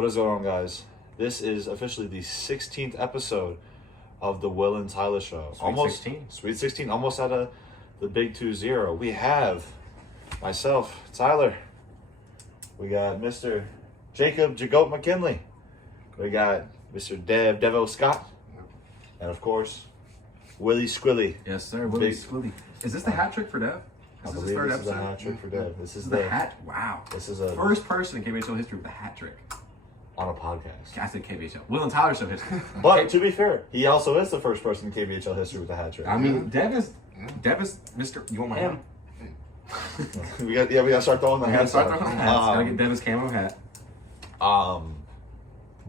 What is going on, guys? This is officially the 16th episode of the Will and Tyler Show. Sweet 16. Almost out of the big 2-0. We have myself, Tyler. We got Mr. Jacob Jagoat McKinley. We got Mr. Devo Scott. And of course, Willie Squilly. Yes, sir. Willie Squilly. Is this the hat trick for Dev? I believe this is a hat trick for Dev. This is the hat. Wow. This is a first person in KBHL history with a hat trick. On a podcast. I said KBHL. Will and Tyler Show history. But to be fair, he also is the first person in KBHL history with a hat trick. I mean, Dev is Mr. You want my hat? we gotta start throwing the hats. Gotta get Dev's camo hat.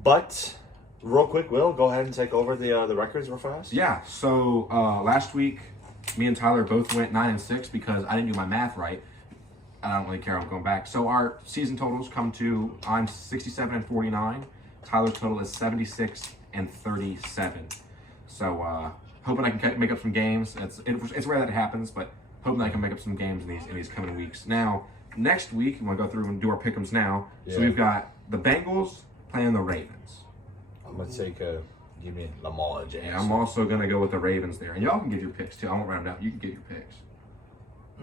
But real quick, Will, go ahead and take over the records real fast. Yeah. So last week, me and Tyler both went 9-6 because I didn't do my math right. I don't really care. I'm going back. So our season totals come to I'm 67-49. Tyler's total is 76-37. So hoping I can make up some games. It's rare that it happens, but hoping I can make up some games in these coming weeks. Now, next week, I'm going to go through and do our pick'ems now. Yeah. So we've got the Bengals playing the Ravens. I'm going to give me Lamar Jackson. Yeah, I'm also going to go with the Ravens there. And y'all can give your picks, too. I won't round out. You can give your picks.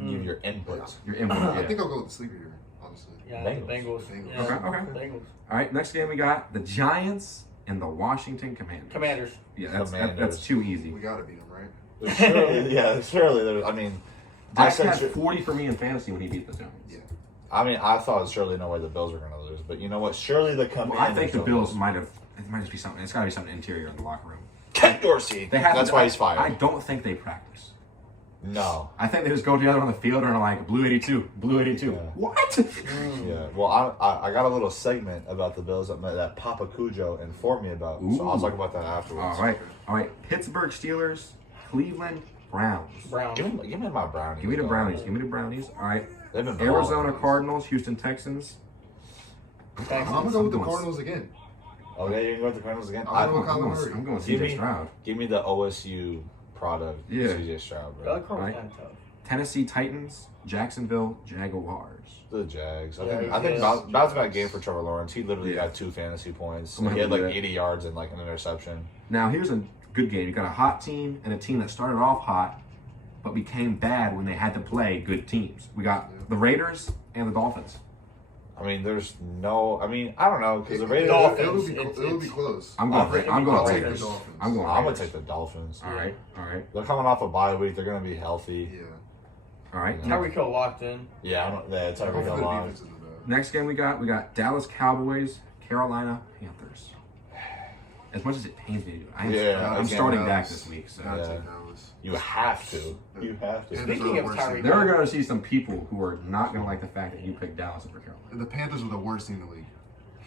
Give your inputs. Your input, yeah. I think I'll go with the sleeper here, honestly. Yeah, Bengals. Yeah, okay. Bengals. All right, next game we got the Giants and the Washington Commanders. Yeah, that's too easy. We got to beat them, right? Surely. I mean, Dak had 40 for me in fantasy when he beat the Giants. Yeah. I mean, I thought surely no way the Bills were going to lose. But you know what? Surely the Commanders. I think the Bills might just be something. It's got to be something interior in the locker room. Ken Dorsey. That's why he's fired. I don't think they practice. No. I think they just go together on the field and are like, blue 82, blue 82. Yeah. What? Yeah. Well, I got a little segment about the Bills that Papa Cujo informed me about. Ooh. So I'll talk about that afterwards. All right. Pittsburgh Steelers, Cleveland Browns. Give me my Brownies. Give me the Brownies. All right. balling. Arizona Cardinals, Houston Texans. I'm going to go with the Cardinals again. Okay, you're going to go with the Cardinals again? I'm going CJ Stroud. Give me the OSU product. Yeah. CJ Stroud, bro. Right. Tennessee Titans, Jacksonville Jaguars. The Jags. I think bounce back game for Trevor Lawrence. He literally got 2 fantasy points. He had like 80 yards and like an interception. Now here's a good game. You got a hot team and a team that started off hot, but became bad when they had to play good teams. We got the Raiders and the Dolphins. I mean, I don't know because the Raiders. It'll be close. I'm going Raiders. I'm going to take the Dolphins. All right. They're coming off a bye week. They're going to be healthy. Yeah. All right. Tyreek Hill locked in. Yeah, Tyreek Hill locked. Next game we got Dallas Cowboys, Carolina Panthers. As much as it pains me to do it, I'm starting Dak this week. So you have to. Speaking of Tyreek, there are going to see some people who are not going to like the fact that you picked Dallas over Carolina. The Panthers are the worst team in the league.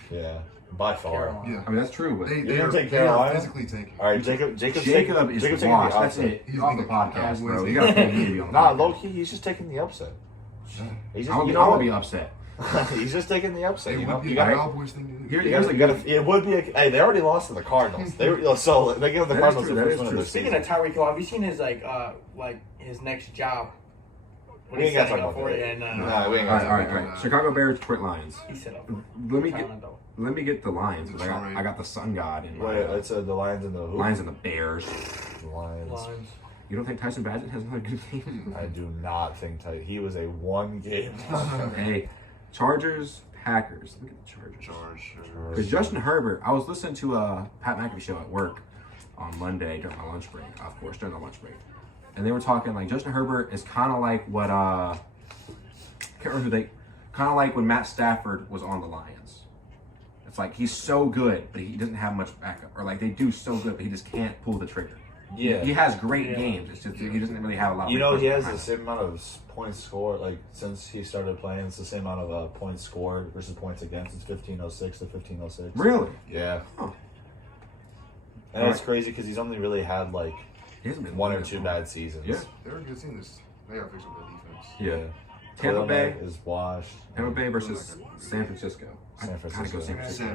Yeah, by far. Yeah. I mean, that's true, but they are physically tanking. All right, Jacob is washed. That's it. He's off the podcast, bro. You got to pay me to be on the podcast. low key, he's just taking the upset. I want to be upset. He's just taking the upset. It would be a Cowboys thing to do. It would be. Hey, they already lost to the Cardinals. They give the Cardinals the first win of the season. Speaking of Tyreek Hill, have you seen his his next job? We ain't got to talk about that. No, we ain't got to All right. Chicago Bears, Detroit Lions. He set up. Let me get the Lions. I got the Sun God in. Wait, it's the Lions and the who? Lions and the Bears. Lions. You don't think Tyson Bagent has another good game? I do not think he was a one-game. Hey, Chargers, Packers. Look at the Chargers. Because Justin Herbert, I was listening to a Pat McAfee show at work on Monday during my lunch break. Of course, during the lunch break. And they were talking like Justin Herbert is kind of like what I can't remember kind of like when Matt Stafford was on the Lions. It's like he's so good, but he doesn't have much backup, or like they do so good, but he just can't pull the trigger. Yeah, he has great games. It's just he doesn't really have a lot. He has the same amount of points scored. Like since he started playing, it's the same amount of points scored versus points against. It's 1506 to 1506. Really? Yeah. Huh. And it's crazy because he's only really had like 1 or 2 bad seasons. Yeah, they're a good team. They gotta fix up their defense. Yeah. Tampa Bay is washed. Tampa Bay versus San Francisco. San Francisco. Gotta go San Francisco.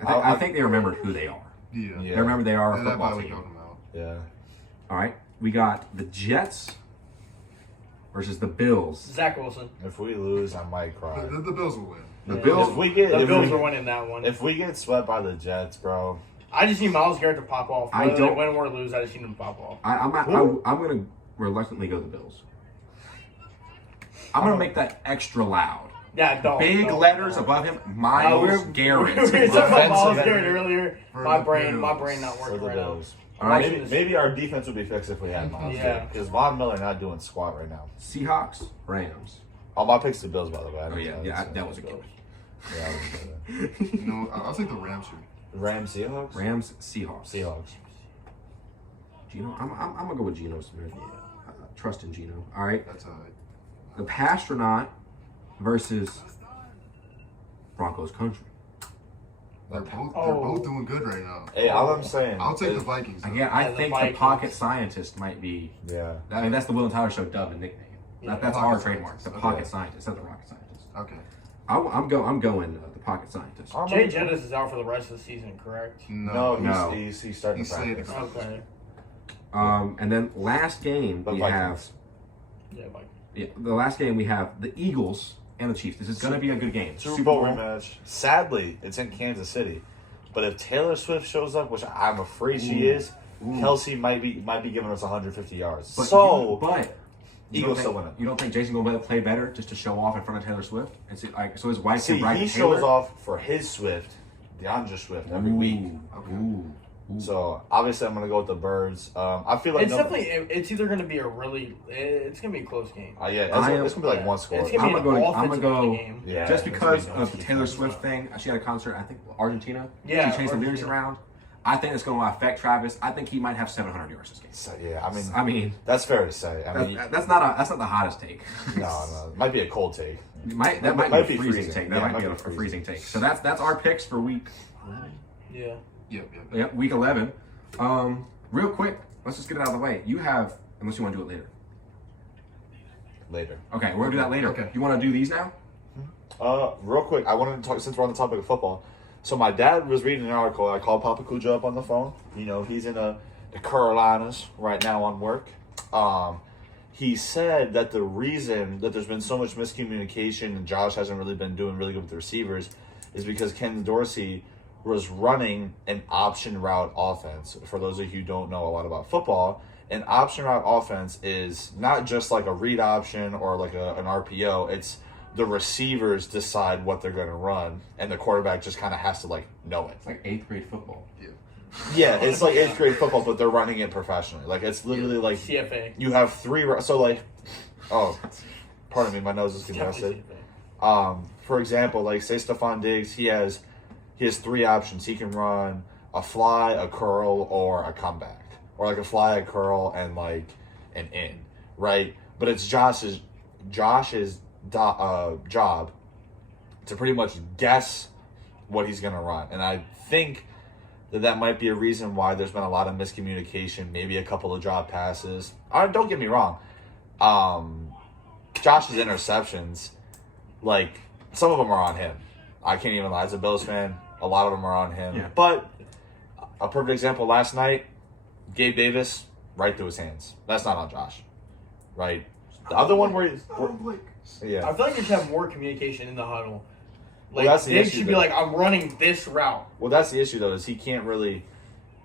Yeah. I think they remembered who they are. Yeah. They remember they are a football team. Yeah. All right. We got the Jets versus the Bills. Zach Wilson. If we lose, I might cry. The Bills will win. The Bills. If we get, The if Bills we, are winning that one. If we get swept by the Jets, bro. I just need Myles Garrett to pop off. I Whether don't- they win or lose, I just need him to pop off. I'm going to reluctantly go the Bills. I'm going to make that extra loud. Yeah, don't. Big don't, letters don't. above him. Myles Garrett. We were talking about Myles Defensive Garrett end. earlier. For My the brain Bills. not For working the right now. Bills. All right. Maybe our defense would be fixed if we had Miles. Yeah. Because Von Miller not doing squat right now. Seahawks, Rams. All my picks the Bills, by the way. Oh, yeah, that was a good. given. Yeah, I didn't say that. No, I'll take the Rams here. Rams, Seahawks? Rams, Seahawks. Seahawks. Gino, I'm going to go with Geno Smith. Trust in Geno. All right. That's all right. The Pastronaut versus Broncos Country. They're both doing good right now. Hey, all I'm saying. I'll take the is- Vikings. Again, I the think the Vikings. Pocket Scientist might be. Yeah. I mean, that's the Will and Tyler Show dub and nickname. Yeah. That's Pocket our trademark. Scientist. The Okay. Pocket Scientist, not the Rocket Scientist. Okay. I'm going the Pocket Scientist. Jay Jettis is out for the rest of the season, correct? No, No. he's starting He's to saying practice. it. Okay. And then last game The we Vikings. the last game we have the Eagles and the Chiefs. This is going to be a good game. Super Bowl rematch. Sadly, it's in Kansas City. But if Taylor Swift shows up, which I'm afraid she is, Kelsey might be giving us 150 yards. But Eagles still win it. You don't think Jason going to play better just to show off in front of Taylor Swift and see, so his wife See, can ride he Taylor? shows off for his Swift, DeAndre Swift, every week. Ooh. So obviously, I'm gonna go with the Birds. I feel like It's definitely. It's either going to be it's going to be a close game. it's gonna be like one score. It's going to be an I'm gonna go- offensive game. Yeah, Just it's because gonna be of the Taylor Swift thing, she had a concert, I think, Argentina. Yeah, She changed the lyrics Argentina. around. I think it's going to affect Travis. I think he might have 700 yards this game. So, yeah, I mean, that's fair to say. I mean, that's not the hottest take. no, it might be a cold take. That might be a freezing freezing. take. Yeah, That might be a freezing take. So that's our picks for week. Yeah. Yep. Week 11. Real quick, let's just get it out of the way. You have, unless you want to do it later. Later. Okay, we're gonna do that later. Okay. You want to do these now? Real quick, I wanted to talk since we're on the topic of football. So my dad was reading an article. I called Papa Cujo up on the phone. You know, he's in the Carolinas right now on work. He said that the reason that there's been so much miscommunication and Josh hasn't really been doing really good with the receivers is because Ken Dorsey was running an option route offense. For those of you who don't know a lot about football, an option route offense is not just like a read option or like an RPO. It's the receivers decide what they're going to run, and the quarterback just kind of has to like know it. It's like 8th grade football. Yeah, it's like 8th grade football, but they're running it professionally. Like it's literally like CFA. you have three. So like, pardon me, my nose is Definitely congested. CFA. For example, like say Stephon Diggs, he has three options. He can run a fly, a curl, or a comeback, or like a fly, a curl, and like an in, right? But it's Josh's job to pretty much guess what he's gonna run, and I think that might be a reason why there's been a lot of miscommunication, maybe a couple of drop passes. Don't get me wrong. Josh's interceptions, like, some of them are on him. I can't even lie. As a Bills fan, a lot of them are on him. Yeah. But a perfect example last night, Gabe Davis, right through his hands. That's not on Josh. Right? The other one where yeah. I feel like you should have more communication in the huddle. Well, Like, that's the Diggs issue, should be though. like, I'm running this route. Well, that's the issue, though, is he can't really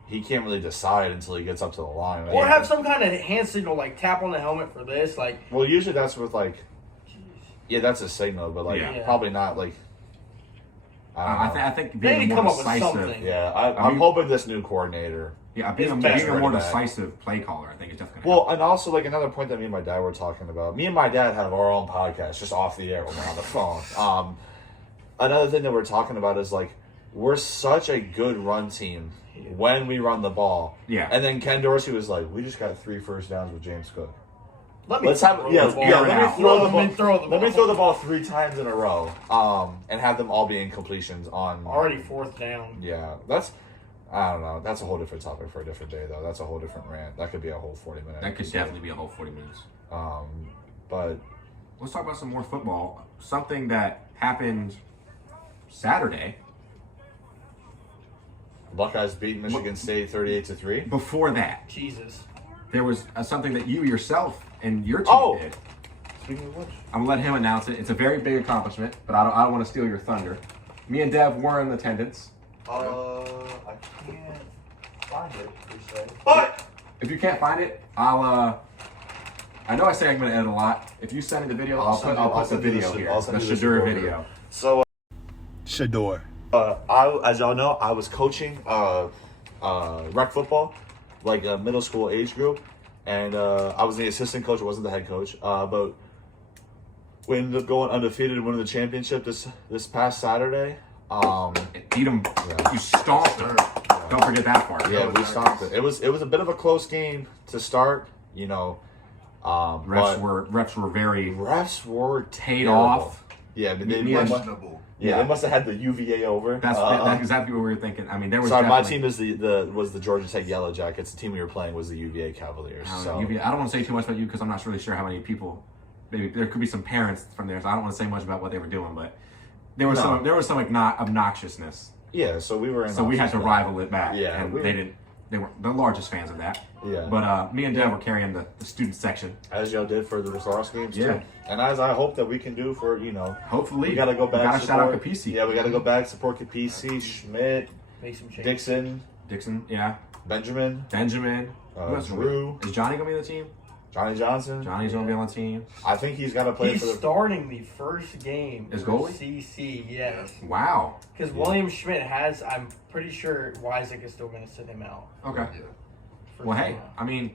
decide until he gets up to the line. Or have some kind of hand signal, like tap on the helmet for this. Like, Well, usually that's with, like, yeah, that's a signal, but, like, Yeah. probably not, like, I don't know. I think they being need to more come up with decisive. something. Yeah, I I'm mean- hoping this new coordinator. Yeah, being a better more back. decisive play caller, I think is definitely. Well, and also, like, another point that me and my dad were talking about. Me and my dad have our own podcast just off the air when we're on the phone. Another thing that we're talking about is, like, we're such a good run team when we run the ball. Yeah. And then Ken Dorsey was like, we just got 3 first downs with James Cook. Let's Let me throw the the ball 3 times in a row, and have them all be incompletions on. Already 4th down. Yeah, I don't know. That's a whole different topic for a different day, though. That's a whole different rant. That could be a whole 40-minute. That could definitely be a whole 40 minutes. But Let's talk about some more football. Something that happened Saturday. Buckeyes beat Michigan State 38-3. Before that, Jesus. there was something that you yourself and your team did. speaking of which, I'm gonna let him announce it. It's a very big accomplishment, but I don't want to steal your thunder. Me and Dev were in attendance. I can't find it per se. But if you can't find it, I know I say I'm gonna edit a lot. If you send me the video, I'll put the video here. The Shador video. So, Shador. as y'all know, I was coaching rec football, like a middle school age group, and I was the assistant coach. I wasn't the head coach, but we ended up going undefeated and winning the championship this past Saturday. Beat them. Yeah. You stomped them. Yeah. Don't forget that part. Yeah, we stomped it. It was a bit of a close game to start. You know, refs were very paid terrible. Off. Yeah, but they must have had the UVA over. That's exactly what we were thinking. I mean, there was. Sorry, my team is the Georgia Tech Yellow Jackets. The team we were playing was the UVA Cavaliers. I don't want to say too much about you because I'm not really sure how many people. Maybe there could be some parents from there, so I don't want to say much about what they were doing, but there was some obnoxiousness. Yeah, so we were in. So we had to rival it back. Yeah, and they weren't the largest fans of that. Yeah. But me and Dev were carrying the student section. As y'all did for the Lacrosse games, yeah. Too. And as I hope that we can do for, hopefully. We got to go back. We got to shout out Capisi. Yeah, we got to go back, support Capisi, Schmidt, Dixon, yeah. Benjamin, Drew. Is Johnny going to be on the team? Johnny Johnson. Johnny's going to be on the team. I think he's got to play for the... He's starting the first game. Is goalie? CC, yes. Wow. Because William Schmidt has, I'm pretty sure Weizek is still going to sit him out. Okay. Yeah. Well, hey, I mean...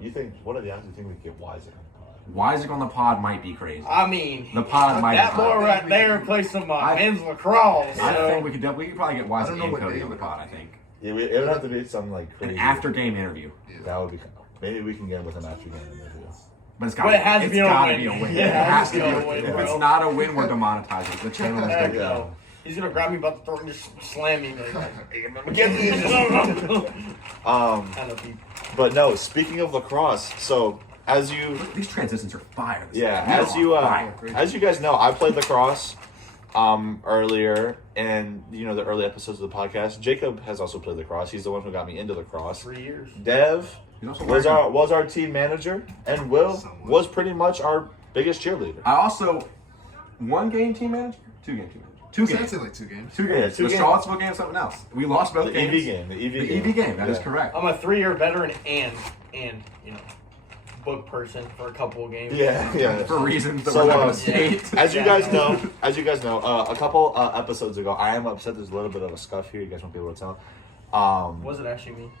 you think, what are the odds you think we could get Weizek on the pod? Weizek on the pod might be crazy. I mean... The pod might that boy right there plays some men's lacrosse. I think we could probably get Weizek and Cody on the pod, I think. Yeah, it would have to be something like crazy. An after-game interview. Yeah. That would be... Maybe we can get him with an after-game interview. But it has to be a win. Yeah, it has to be a win. If it's not a win, we're demonetizing. The channel is going to go. He's going to grab me by the throat and just slam me. But no, speaking of lacrosse, so as you... These transitions are fire. Yeah, as you guys know, I played lacrosse earlier in, the early episodes of the podcast. Jacob has also played lacrosse. He's the one who got me into lacrosse. 3 years. Dev was our team manager, and Will was pretty much our biggest cheerleader. I also 1 game team manager, 2 game team manager, 2 games. I'd say like 2 games. 2 games. The Charlottesville game, something else. We lost both games. The EV game. That is correct. I'm a 3-year veteran and book person for a couple of games. Yeah. For reasons that we're not going to state. As you guys know, a couple episodes ago, I am upset. There's a little bit of a scuff here. You guys won't be able to tell. Was it actually me?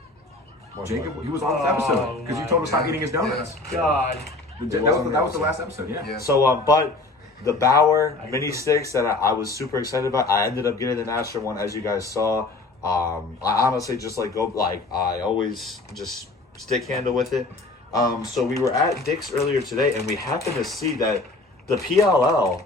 Jacob, he was on this episode because you told him to stop eating his donuts. God. That was the last episode, yeah. So, but the Bauer mini sticks that I was super excited about, I ended up getting the National one, as you guys saw. I honestly just I always just stick handle with it. So we were at Dick's earlier today, and we happened to see that the PLL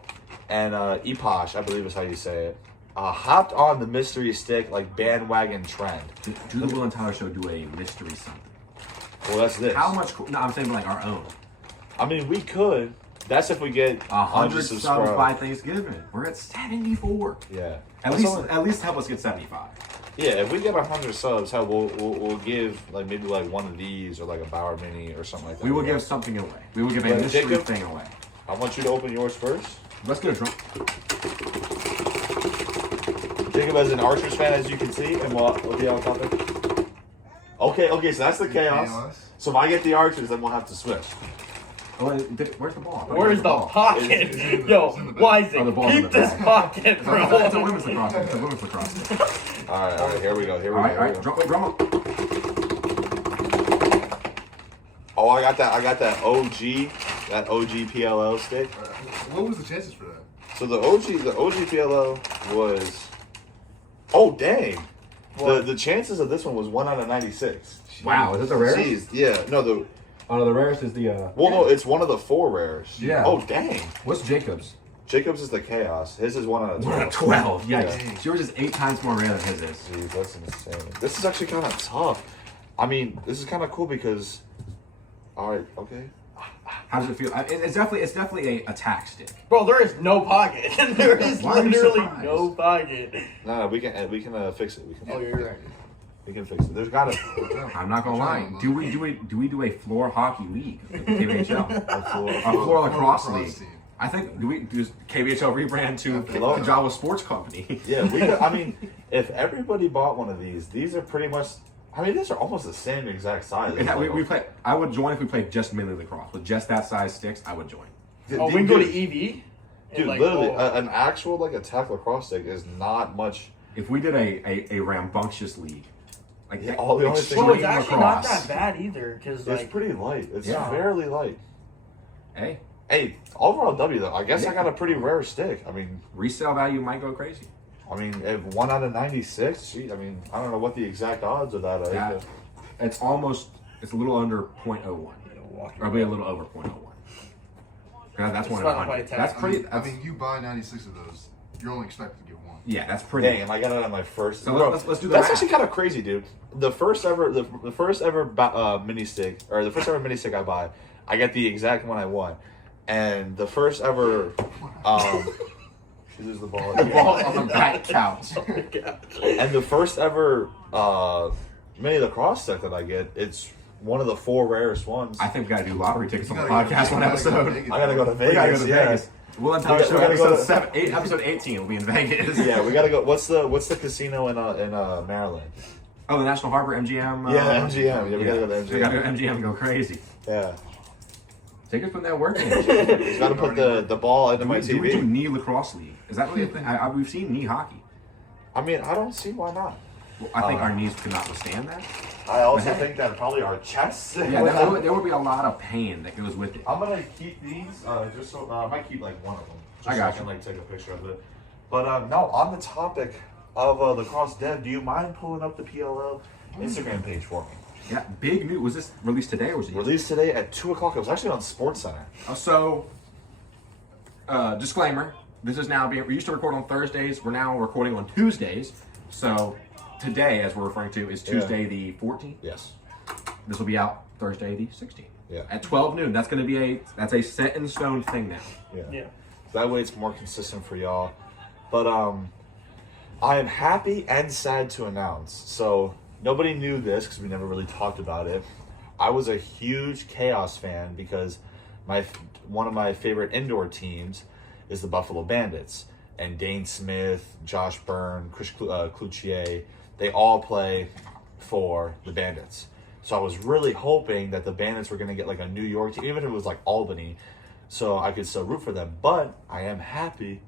and Eposh, I believe is how you say it, hopped on the mystery stick bandwagon trend. Do the Will and Tyler show do a mystery something? Well, that's this. How much? No, I'm saying our own. I mean, we could. That's if we get 100 subs by Thanksgiving. We're at 74. Yeah. At least help us get 75. Yeah, if we get 100 subs, we'll give maybe one of these or a Bauer mini or something like that. We will give something away. We will give a mystery thing away. I want you to open yours first. Let's get a drum. Jacob, as an Archers fan, as you can see, and we'll be on topic. Okay, so that's the chaos. So if I get the Archers, then we'll have to switch. Oh, where's the ball? Where's the pocket? Yo, Weizek, keep this pocket, bro. It's a women's lacrosse. All right, here we go. All right, drum up. Oh, I got that OG PLL stick. What was the chances for that? So the OG PLL was, oh dang, the chances of this one was 1 out of 96. Wow, is it the rarest? Jeez, yeah, no the. Oh, the rarest is the. Well, no, it's one of the 4 rares. Yeah. Oh dang. What's Jacob's? Jacob's is the chaos. His is 1 out of 12. 1 out of 12. Yeah. Yours is 8 times more rare than his is. Jeez, that's insane. This is actually kind of tough. I mean, this is kind of cool because. All right. Okay. How does it feel? It's definitely a tack stick. Bro, there is no pocket. There is literally no pocket. No, we can fix it. Oh, you're right. We can fix it. There's gotta. I'm not gonna lie. Do we do a floor hockey league like the KBHL? a floor lacrosse league. Team. I think does KBHL rebrand to Kajawa Sports Company? Yeah, we could, I mean, if everybody bought one of these are pretty much. I mean, these are almost the same exact size. We play. I would join if we played just mainly lacrosse with just that size sticks. I would join. We can go to EV. Dude, literally, an actual like attack lacrosse stick is not much. If we did a rambunctious league, like the only thing. Well, it's actually not that bad either, because it's pretty light. It's fairly light. Hey, overall W though. I guess I got a pretty rare stick. I mean, resale value might go crazy. I mean, if 1 out of 96. I mean, I don't know what the exact odds of that are. Yeah, it's a little under 0.01. Probably a little over 0.01. That's 1 in 100. That's pretty. I mean, you buy 96 of those, you're only expected to get one. Yeah, that's pretty. Dang, and I got it on my first. So let's do that. That's actually kind of crazy, dude. The first ever mini stick, or the first ever mini stick I buy, I get the exact one I want, and the first ever. She loses the ball. The ball's on the back couch. And the first ever mini lacrosse stick that I get, it's one of the 4 rarest ones. I think we gotta do lottery tickets on the podcast one episode. I gotta go to Vegas. We gotta go to Vegas. We'll entire show episode 18 will be in Vegas. Yeah, we gotta go. What's the casino in Maryland? Oh, the National Harbor MGM. Yeah, MGM. Yeah, we gotta go to MGM. We gotta go to MGM and go crazy. Yeah. Tickets from that working. He's got to put the ball into my TV. Do we do knee lacrosse league? Is that really a thing? We've seen knee hockey. I mean, I don't see why not. Well, I think our knees could not withstand that. I also think that probably our chests. Yeah, there would be a lot of pain that goes with it. I'm gonna keep these just so I might keep like one of them. Just I got so I can like take a picture of it. But no, on the topic of lacrosse dev, do you mind pulling up the PLL Instagram page for me? Yeah, big news. Was this released today or was it released today at 2:00? It was actually on SportsCenter. So, disclaimer: this is now being. We used to record on Thursdays. We're now recording on Tuesdays. So today, as we're referring to, is Tuesday the 14th. Yes. This will be out Thursday the 16th. Yeah. At 12 noon. That's going to be a set in stone thing now. Yeah. That way, it's more consistent for y'all. But I am happy and sad to announce. So. Nobody knew this because we never really talked about it. I was a huge Chaos fan because one of my favorite indoor teams is the Buffalo Bandits. And Dane Smith, Josh Byrne, Chris Cloutier, they all play for the Bandits. So I was really hoping that the Bandits were going to get like a New York team, even if it was like Albany, so I could still root for them. But I am happy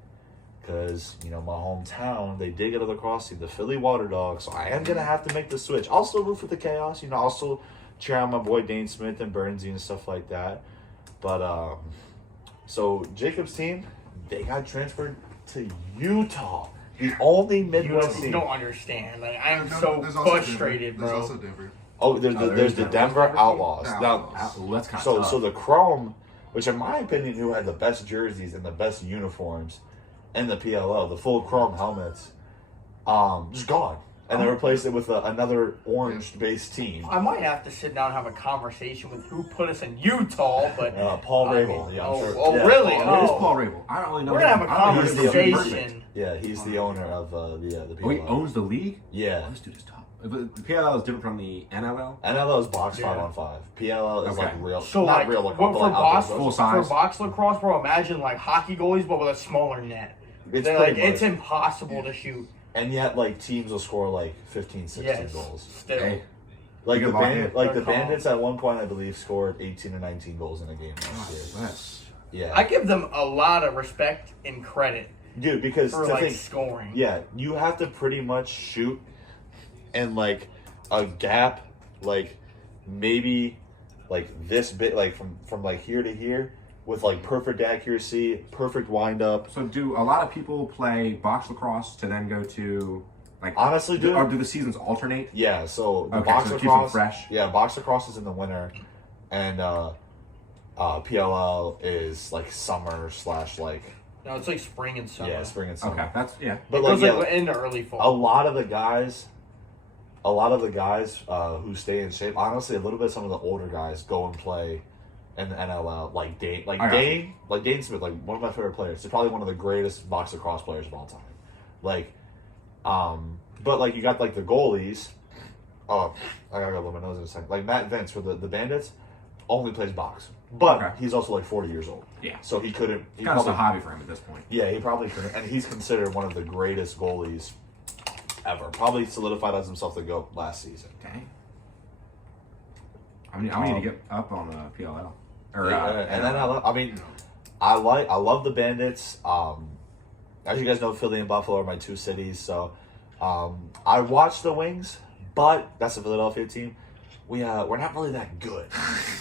because, my hometown, they did get a lacrosse team, the Philly Water Dogs, so I am going to have to make the switch. I'll still root for the Chaos, I'll still cheer on my boy Dane Smith and Burnsy and stuff like that. But, so Jacob's team, they got transferred to Utah. The only Midwest team. You don't understand. Like, I'm so frustrated, bro. There's also Denver. Oh, there's the Denver Outlaws. Now, that's kind of tough. So the Chrome, which in my opinion, who had the best jerseys and the best uniforms, in the PLO, the full chrome helmets, just gone. And they replaced it with another orange-based team. I might have to sit down and have a conversation with who put us in Utah, but... Paul Rabel. Yeah, I'm sure. Really? It is Paul Rabel. I don't really know. We're going to have a conversation. Yeah, he's the owner of the PLO. Oh, he owns the league? Yeah. Oh, this dude is tough. The PLL is different from the NLL? NLL is box 5-on-5. PLL is like real, so not like, real lacrosse. For box lacrosse, bro, imagine like hockey goalies, but with a smaller net. It's impossible to shoot. And yet, like, teams will score like 15, 16 goals. Still. Hey. Like the Bandits at one point, I believe, scored 18 or 19 goals in a game last year. Yeah. I give them a lot of respect and credit. Dude, because for scoring. Yeah, you have to pretty much shoot in like a gap, like maybe like this bit, like from like here to here, with like perfect accuracy, perfect wind up. So do a lot of people play box lacrosse to then go to like honestly, dude? Or do the seasons alternate? Yeah, so the box lacrosse fresh. Yeah, box lacrosse is in the winter, and PLL is like summer / like. No, it's like spring and summer. Yeah, spring and summer. Okay, that's But it goes into early fall. A lot of the guys who stay in shape, honestly, a little bit some of the older guys go and play in the NLL, like Dane Smith, like one of my favorite players. He's probably one of the greatest box lacrosse players of all time. Like, but like you got like the goalies, I gotta go blow my nose in a second. Like Matt Vince for the Bandits only plays box, but he's also like 40 years old. Yeah. So he couldn't. It's kind of a hobby for him at this point. Yeah, he probably couldn't, and he's considered one of the greatest goalies ever. Probably solidified as himself the GOAT last season. Dang. I need to get up on the PLL. And then I love the Bandits. As you guys know, Philly and Buffalo are my two cities, so I watch the Wings, but that's a Philadelphia team. We're not really that good.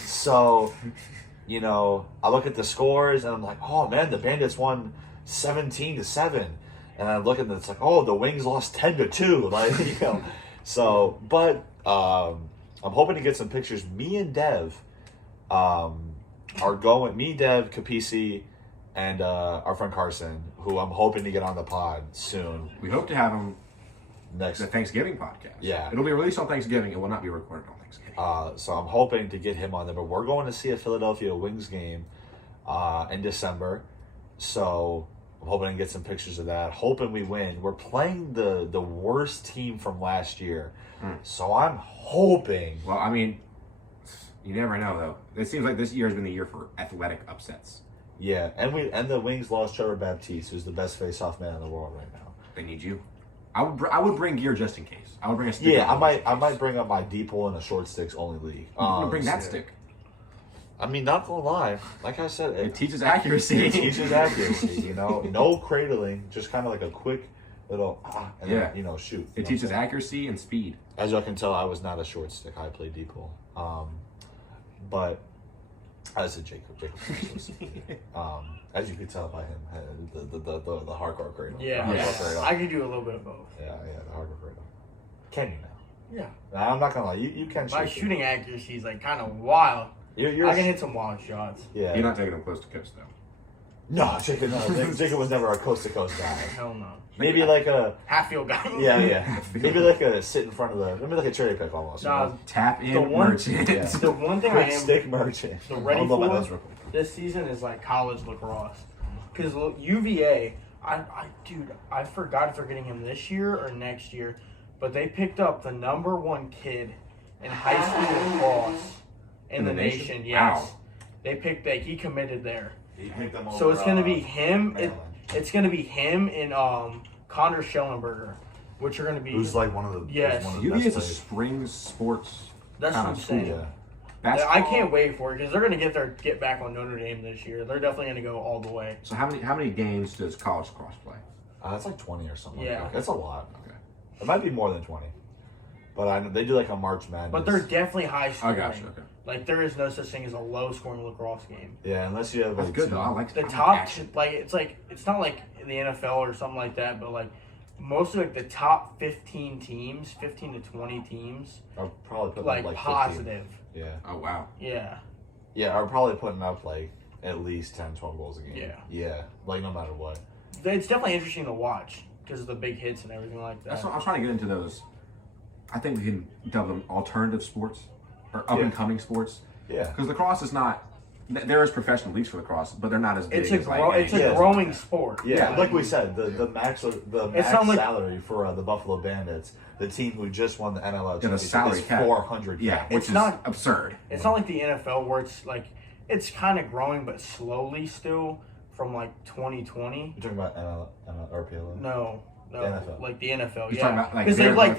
So, I look at the scores and I'm like, oh man, the Bandits won 17-7, and I look at it, it's like, oh, the Wings lost 10-2, like So, but I'm hoping to get some pictures. Me and Dev are going. Me, Dev, Capisi, and our friend Carson, who I'm hoping to get on the pod soon. We hope to have him next the Thanksgiving podcast. Yeah. It'll be released on Thanksgiving. It will not be recorded on Thanksgiving. So I'm hoping to get him on there. But we're going to see a Philadelphia Wings game in December. So I'm hoping to get some pictures of that. Hoping we win. We're playing the worst team from last year. So I'm hoping. Well, I mean, you never know, though. It seems like this year has been the year for athletic upsets. Yeah, and the Wings lost Trevor Baptiste, who's the best face-off man in the world right now. They need you. I would bring gear just in case. I would bring a stick. Yeah, I might bring up my deep hole in a short sticks only league. Bring that stick. I mean, not gonna lie, like I said, it teaches accuracy. It teaches accuracy. No cradling, just kind of like a quick little and then, shoot. It teaches accuracy and speed. As y'all can tell, I was not a short stick. I played deep hole. But as a Jacob. As you could tell by him, the hardcore cradle. Yeah, I can do a little bit of both. Yeah, the hardcore cradle. Can you now? Yeah. I'm not gonna lie, you can shoot. My shooting accuracy is like kind of wild. I can hit some wild shots. Yeah. You're not taking them close to coast though. No, Jacob was never a coast to coast guy. Hell no. Maybe like a half field guy. Yeah. Maybe like a sit in front of maybe like a cherry pick almost. Tap in merchant. Yeah. The one thing I am stick merchant. So ready for this season is like college lacrosse. Because UVA, I forgot if they're getting him this year or next year, but they picked up the #1 kid in high school lacrosse in the nation. Yes. Wow. They picked that. He committed there. He picked them over, so it's going to be him. It's going to be him and Connor Schellenberger, which are going to be. Who's like one of the. Yes. UVA is a spring sports. That's what I'm saying. Yeah. I can't wait for it because they're going to get back on Notre Dame this year. They're definitely going to go all the way. So how many games does college lacrosse play? It's like 20 or something. Yeah, that's a lot. Okay, it might be more than 20, but I know they do like a March Madness. But they're definitely high scoring. I got you. Okay. Like there is no such thing as a low scoring lacrosse game. Yeah, unless you have. That's good though. I like the top. It's not like in the NFL or something like that, but like. Most of like the top 15 teams, 15 to 20 teams, are probably putting like up like positive. 15. Yeah. Oh wow. Yeah. Yeah, are probably putting up like at least 10, 12 goals a game. Yeah. Yeah, like no matter what. It's definitely interesting to watch because of the big hits and everything like that. That's what I'm trying to get into those. I think we can dub them alternative sports or up and coming sports. Yeah. Because lacrosse is not. There is professional leagues for lacrosse, but they're not as big. It's a growing sport. Yeah, like we said, the max salary for the Buffalo Bandits, the team who just won the NLL championship, is $400,000. Yeah, which is not absurd. It's not like the NFL where it's like it's kind of growing, but slowly still from like 2020. You're talking about NL or PLO? No. NFL. Like the NFL,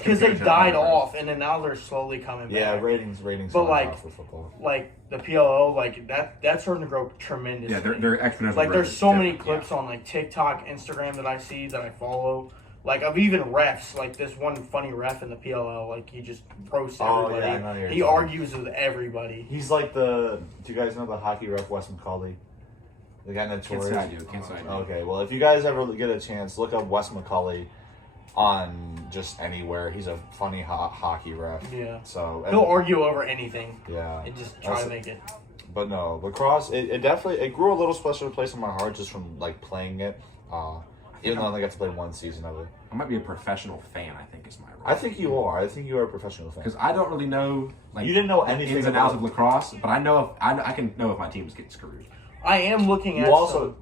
Because they died off, and then now they're slowly coming back. Yeah, ratings. But for football, like the PLO, like that's starting to grow tremendously. Yeah, they're exponentially. Like there's so many clips on like TikTok, Instagram that I see that I follow. Like of even refs, like this one funny ref in the PLL, like he just roasts everybody. Yeah, I know he argues with everybody. He's like do you guys know the hockey ref Wes Mckinley? The guy notorious. Can't say I do. Okay, well, if you guys ever get a chance, look up Wes Mckinley on just anywhere. He's a funny hockey ref. Yeah. So he'll argue over anything. Yeah. And just try to make it. But no, lacrosse. It definitely grew a little special place in my heart just from like playing it. Even though I only got to play one season of it. I might be a professional fan. I think is my role. I think you are. I think you are a professional fan. Because I don't really know. Like you didn't know anything ins and outs of lacrosse, but I know if I can know if my team's getting screwed. I am looking at.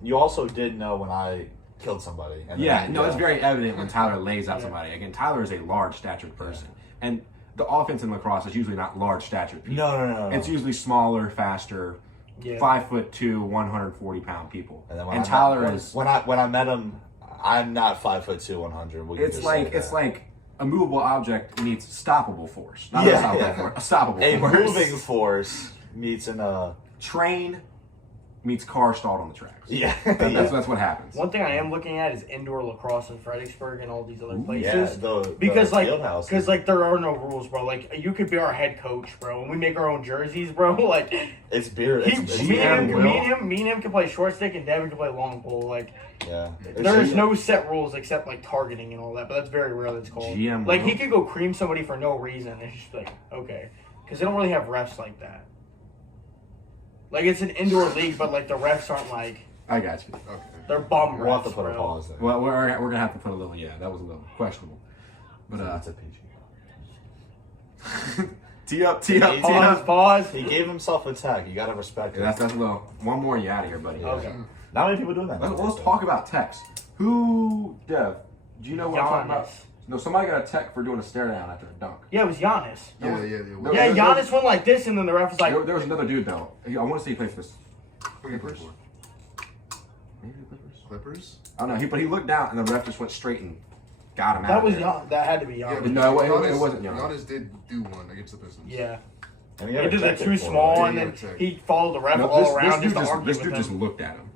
You also did know when I killed somebody. It's very evident when Tyler lays out somebody. Again, Tyler is a large statured person, and the offense in lacrosse is usually not large statured people. No. It's usually smaller, faster, 5'2", 140-pound people. And Tyler is when I met him, I'm not 5'2", 100. It's like a movable object meets stoppable force. Not a force, a stoppable force. A moving force meets a train meets car stalled on the tracks. Yeah. That's what happens. One thing I am looking at is indoor lacrosse in Fredericksburg and all these other places. Yeah, because the there are no rules, bro. Like you could be our head coach, bro, and we make our own jerseys, bro. Like it's beer. Me and him can play short stick, and Devin can play long pole. Like there's no set rules except like targeting and all that, but that's very rare. That's called like he could go cream somebody for no reason, and it's just like okay, because they don't really have refs like that. Like, it's an indoor league, but, like, the refs aren't, like... I got you. Okay. They're bum refs, We'll have to put a pause there. Well, we're going to have to put a little... Yeah, that was a little questionable. But, that's a PG. Tee up. Pause. He gave himself a tag. You got to respect it. That's a little... One more and you're out of here, buddy. Yeah. Okay. Not many people doing that. Let's talk about techs. Dev, do you know what I'm talking about? No, somebody got a tech for doing a stare down after a dunk. Yeah, it was Giannis. Yeah. Giannis went like this, and then the ref was like... There was another dude, though. I want to say he plays for the Clippers? Maybe the Clippers? Clippers? I don't know. But he looked down, and the ref just went straight and got him out. That was Giannis. That had to be Giannis. No, it wasn't Giannis. Giannis did do one against the Pistons. Yeah. And he did that too small, and then he followed the ref all around just to argue with him. This dude just looked at him.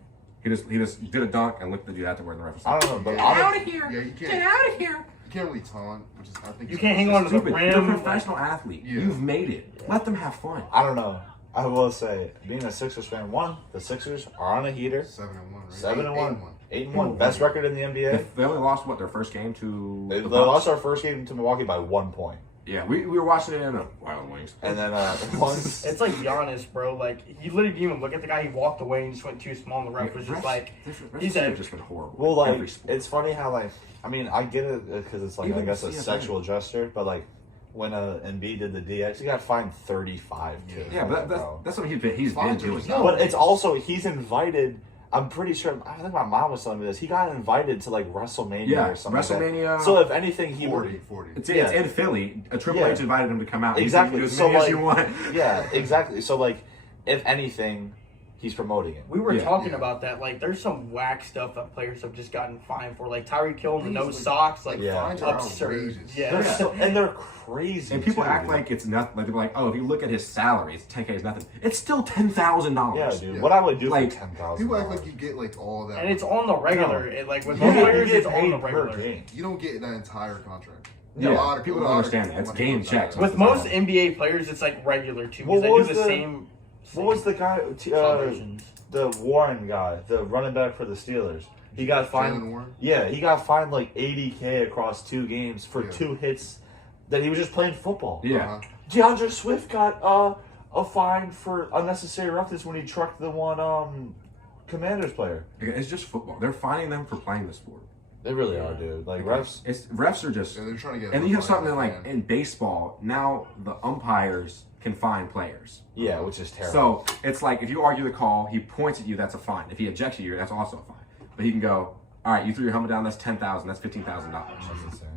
He just did a dunk and looked at the dude afterward, and the ref was like, I don't know, but get out of here! Yeah, you can't. Get out of here! You can't really taunt, which is I think you can't hang on to the rim. You're a professional athlete. Yeah. You've made it. Yeah. Let them have fun. I don't know. I will say, being a Sixers fan, the Sixers are on a heater. 7-1, right? 7-1. 8-1. Best record in the NBA. They only lost their first game to. They lost our first game to Milwaukee by 1 point. Yeah, we were watching it in a Wild Wings. And then once it's like Giannis, bro. Like he literally didn't even look at the guy. He walked away and just went too small. And the ref was just like, he said, just been horrible. Well, like it's funny how I get it because it's like even I guess a sexual gesture, but like when Embiid did the DX, he got fined $35K. Yeah, but that's something he's been doing. No, but it's also he's invited. I'm pretty sure. I think my mom was telling me this. He got invited to like WrestleMania or something. WrestleMania. Like that. So if anything, he 40. It's in Philly. A Triple H invited him to come out. Exactly. He so like, you want. Yeah, exactly. So like, if anything, he's promoting it. We were talking about that. Like, there's some whack stuff that players have just gotten fined for. Like Tyreek Hill and no socks. Like, fines are absurd. outrageous. Yeah, and they're crazy. And people act like it's nothing. Like they're like, oh, if you look at his salary, it's $10K is nothing. It's still $10,000. Yeah, dude. Yeah. What I would do like, for $10,000. People act like you get like all that, and it's on the regular. No. Like with most players, it's on the regular. You don't get that entire contract. Yeah, a lot of people don't understand that. It's game checks. With most NBA players, it's like regular too. Because they do the same. What was the guy? The Warren guy, the running back for the Steelers. He got fined. Yeah, he got fined like $80K across 2 games for 2 hits that he was just playing football. Yeah. DeAndre Swift got a fine for unnecessary roughness when he trucked the one Commanders player. It's just football. They're fining them for playing the sport. They really are, dude. Like refs are just. Yeah, they're trying to get. And you have something like in baseball now, the umpires can fine players. Yeah, which is terrible. So it's like if you argue the call, he points at you, that's a fine. If he objects to you, that's also a fine. But he can go, all right, you threw your helmet down, that's $10,000, that's $15,000. That's insane.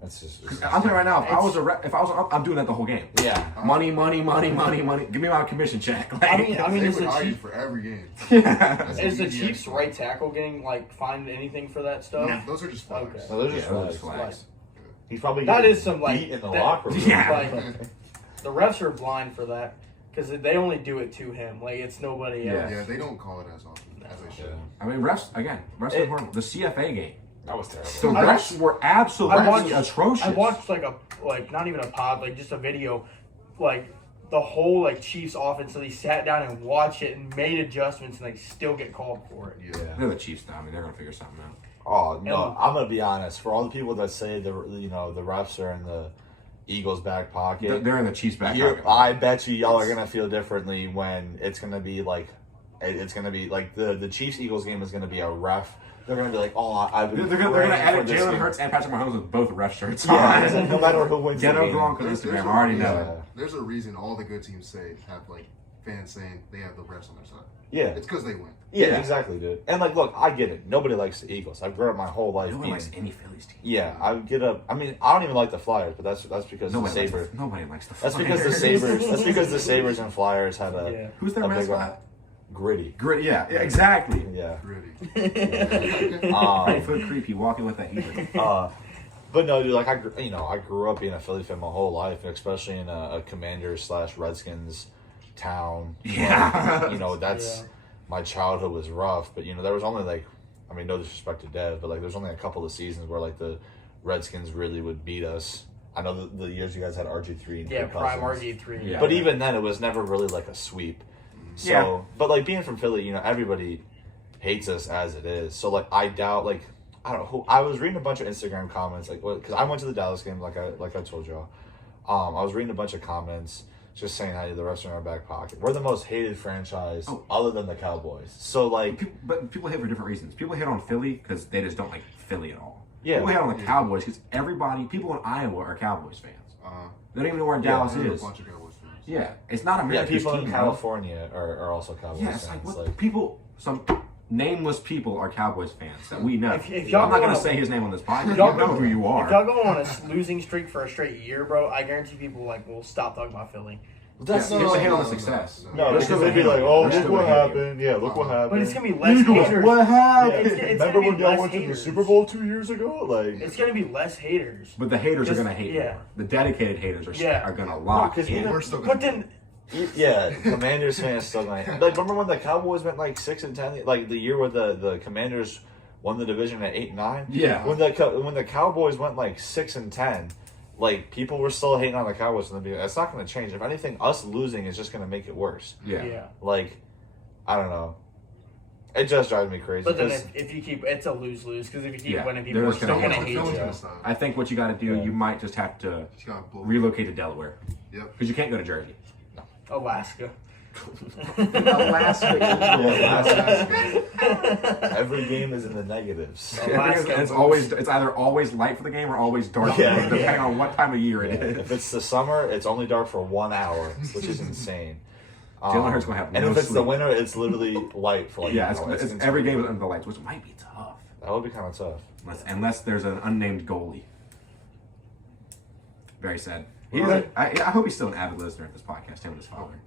That's just. I'm telling you right now, if I was I'm doing that the whole game. Yeah. Money. Give me my commission check. Like, I mean, they is would the hire you Chiefs for every game. Yeah. Is the Chiefs right tackle getting like fined anything for that stuff? No, those are just flags. Okay. No, those are just flags. He's probably that is some like beat in the locker room. Yeah. Like, the refs are blind for that because they only do it to him. Like it's nobody else. Yeah, they don't call it as often as they should. I mean, refs are horrible. The CFA game. That was terrible. The refs were absolutely atrocious. I watched like not even a pod, like just a video, like the whole like Chiefs offense. So they sat down and watched it and made adjustments, and they still get called for it. Yeah, they're the Chiefs now. I mean, they're gonna figure something out. Oh no, I'm gonna be honest. For all the people that say the refs are in the Eagles' back pocket, they're in the Chiefs' back pocket. I bet y'all are gonna feel differently when it's gonna be like the Chiefs Eagles game is gonna be a ref. They're gonna be like, they're gonna edit Jalen Hurts and Patrick Mahomes with both ref shirts on. Yeah, no matter who wins. Get over on Instagram. I already know it. There's a reason all the good teams have like fans saying they have the refs on their side. Yeah, it's because they win. Yeah, exactly, dude. And like, look, I get it. Nobody likes the Eagles. I've grown up my whole life. Nobody likes any Phillies team. Yeah, I get up. I mean, I don't even like the Flyers, but that's because Nobody the Sabres. Nobody likes the That's Flyers. because the Sabres. That's because the Sabres and Flyers had a. Who's their mascot? Gritty. Gritty. Yeah, exactly. Yeah. Gritty. 8-foot creepy walking with that heater. But no, dude. Like I grew up being a Philly fan my whole life, especially in a Commanders/Redskins town. Yeah. That's my childhood was rough. But there was only like, I mean, no disrespect to Dev, but like there's only a couple of seasons where like the Redskins really would beat us. I know the years you guys had RG3 and yeah, Kirk prime Cousins. RG3. Yeah. But even then, it was never really like a sweep. So, but like being from Philly, everybody hates us as it is. So like, I doubt like, I don't know who. I was reading a bunch of Instagram comments like, because I went to the Dallas game like I told y'all. I was reading a bunch of comments just saying how the refs are in our back pocket. We're the most hated franchise other than the Cowboys. So like, but people hate for different reasons. People hate on Philly because they just don't like Philly at all. Yeah. People hate on the Cowboys because people in Iowa are Cowboys fans. They don't even know where Dallas is. A bunch of Cowboys fans. Yeah, it's not America's people team. in California are also Cowboys it's fans. like some nameless people are Cowboys fans that we know. If y'all I'm not going wanna- to say his name on this podcast. Y'all You know who you are. If y'all go on a losing streak for a straight year, bro, I guarantee people will stop talking about Philly. That's People hate on the success. No, They're because still they'd be gonna like, hate oh, on it. They're look still what gonna hate on it. happened. Yeah, look what happened. But it's gonna be less Eagles, haters. what happened? It's Remember gonna be when y'all less went to the haters. Super Bowl 2 years ago? Like, It's gonna be less haters. But the haters are Just- going to hate yeah. more. The dedicated haters are going to No, lock 'cause in. We're still gonna But then, yeah, Commanders fans still like. Remember when the Cowboys went like 6-10? Like the year where the Commanders won the division at 8-9. Yeah. When the Cowboys went like 6-10, like people were still hating on the Cowboys from the beginning. It's not going to change. If anything, us losing is just going to make it worse. Yeah. Like, I don't know. It just drives me crazy. but then 'cause- if you keep, it's a lose-lose because if you keep Yeah, winning, people they're are just still gonna gonna hate hate on you. gonna stop. I think what you got to do, you might just have to Just gotta blow. relocate to Delaware. Yep. Because you can't go to Jersey. Alaska. Alaska. every game is in the negatives. Alaska. It's either always light for the game or always dark, Yeah. depending on what time of year it is. If it's the summer, it's only dark for 1 hour, which is insane. Jalen Hurts gonna have and no if it's the sleep. winter, it's literally light for like Yeah, an hour. it's every game is under the lights, which might be tough. That would be kind of tough. Unless there's an unnamed goalie. Very sad. I hope he's still an avid listener of this podcast, him and his father.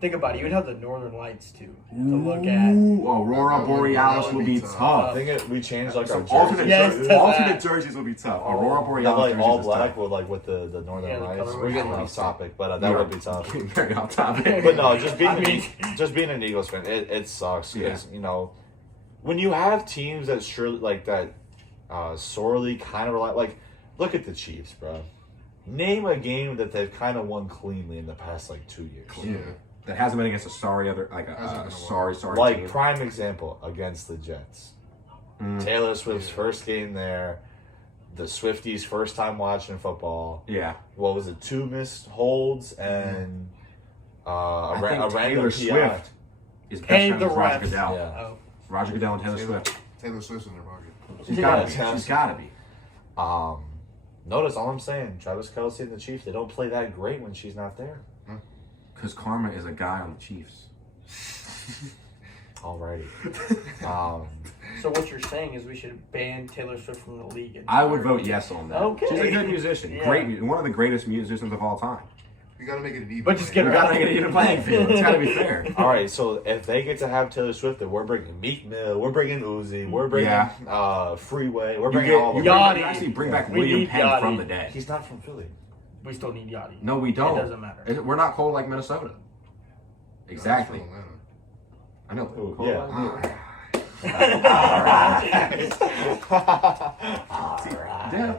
Think about it. You would have the Northern Lights too to look at. Ooh, Aurora Borealis will be tough. I think we changed like our Alternate, Yes, jerseys. to alternate that. jerseys will be tough. Aurora Not Borealis like jerseys all is black tough. with the Northern Yeah, the Lights. color We're getting was off topic, but that Yeah. would be tough. Very off topic. But no, just being an Eagles fan, it sucks because when you have teams that surely like that sorely kind of rely, like look at the Chiefs, bro. Name a game that they've kind of won cleanly in the past like 2 years. Yeah. That hasn't been against a sorry Hasn't been a sorry Like team. prime example against the Jets. Taylor Swift's first game there. The Swifties' first time watching football. Yeah. What was it? 2 missed holds and I a think random Taylor PI. Swift is best Hey, friends the with Roger refs. Goodell. Yeah. Oh. Roger Goodell and Taylor Swift. Taylor Swift's in their pocket. She's gotta be. Yeah. She's gotta be. Notice all I'm saying, Travis Kelce and the Chiefs, they don't play that great when she's not there. Because Karma is a guy on the Chiefs. Alrighty. So what you're saying is we should ban Taylor Swift from the league. I would vote yes on that. Okay. She's a good musician. Yeah. Great, one of the greatest musicians of all time. You gotta make it an even. But just play. get We gotta make it an even playing field. It's gotta be fair. Alright, so if they get to have Taylor Swift, then we're bringing Meek Mill, we're bringing Uzi, we're bringing Freeway, we're bringing all of them. Yachty. Actually bring back We William need Penn Yachty. from the dead. He's not from Philly. We still need Yachty. No, we don't. It doesn't matter. We're not cold like Minnesota. Exactly. That's from I know. Ooh, Cold yeah. like- Dev,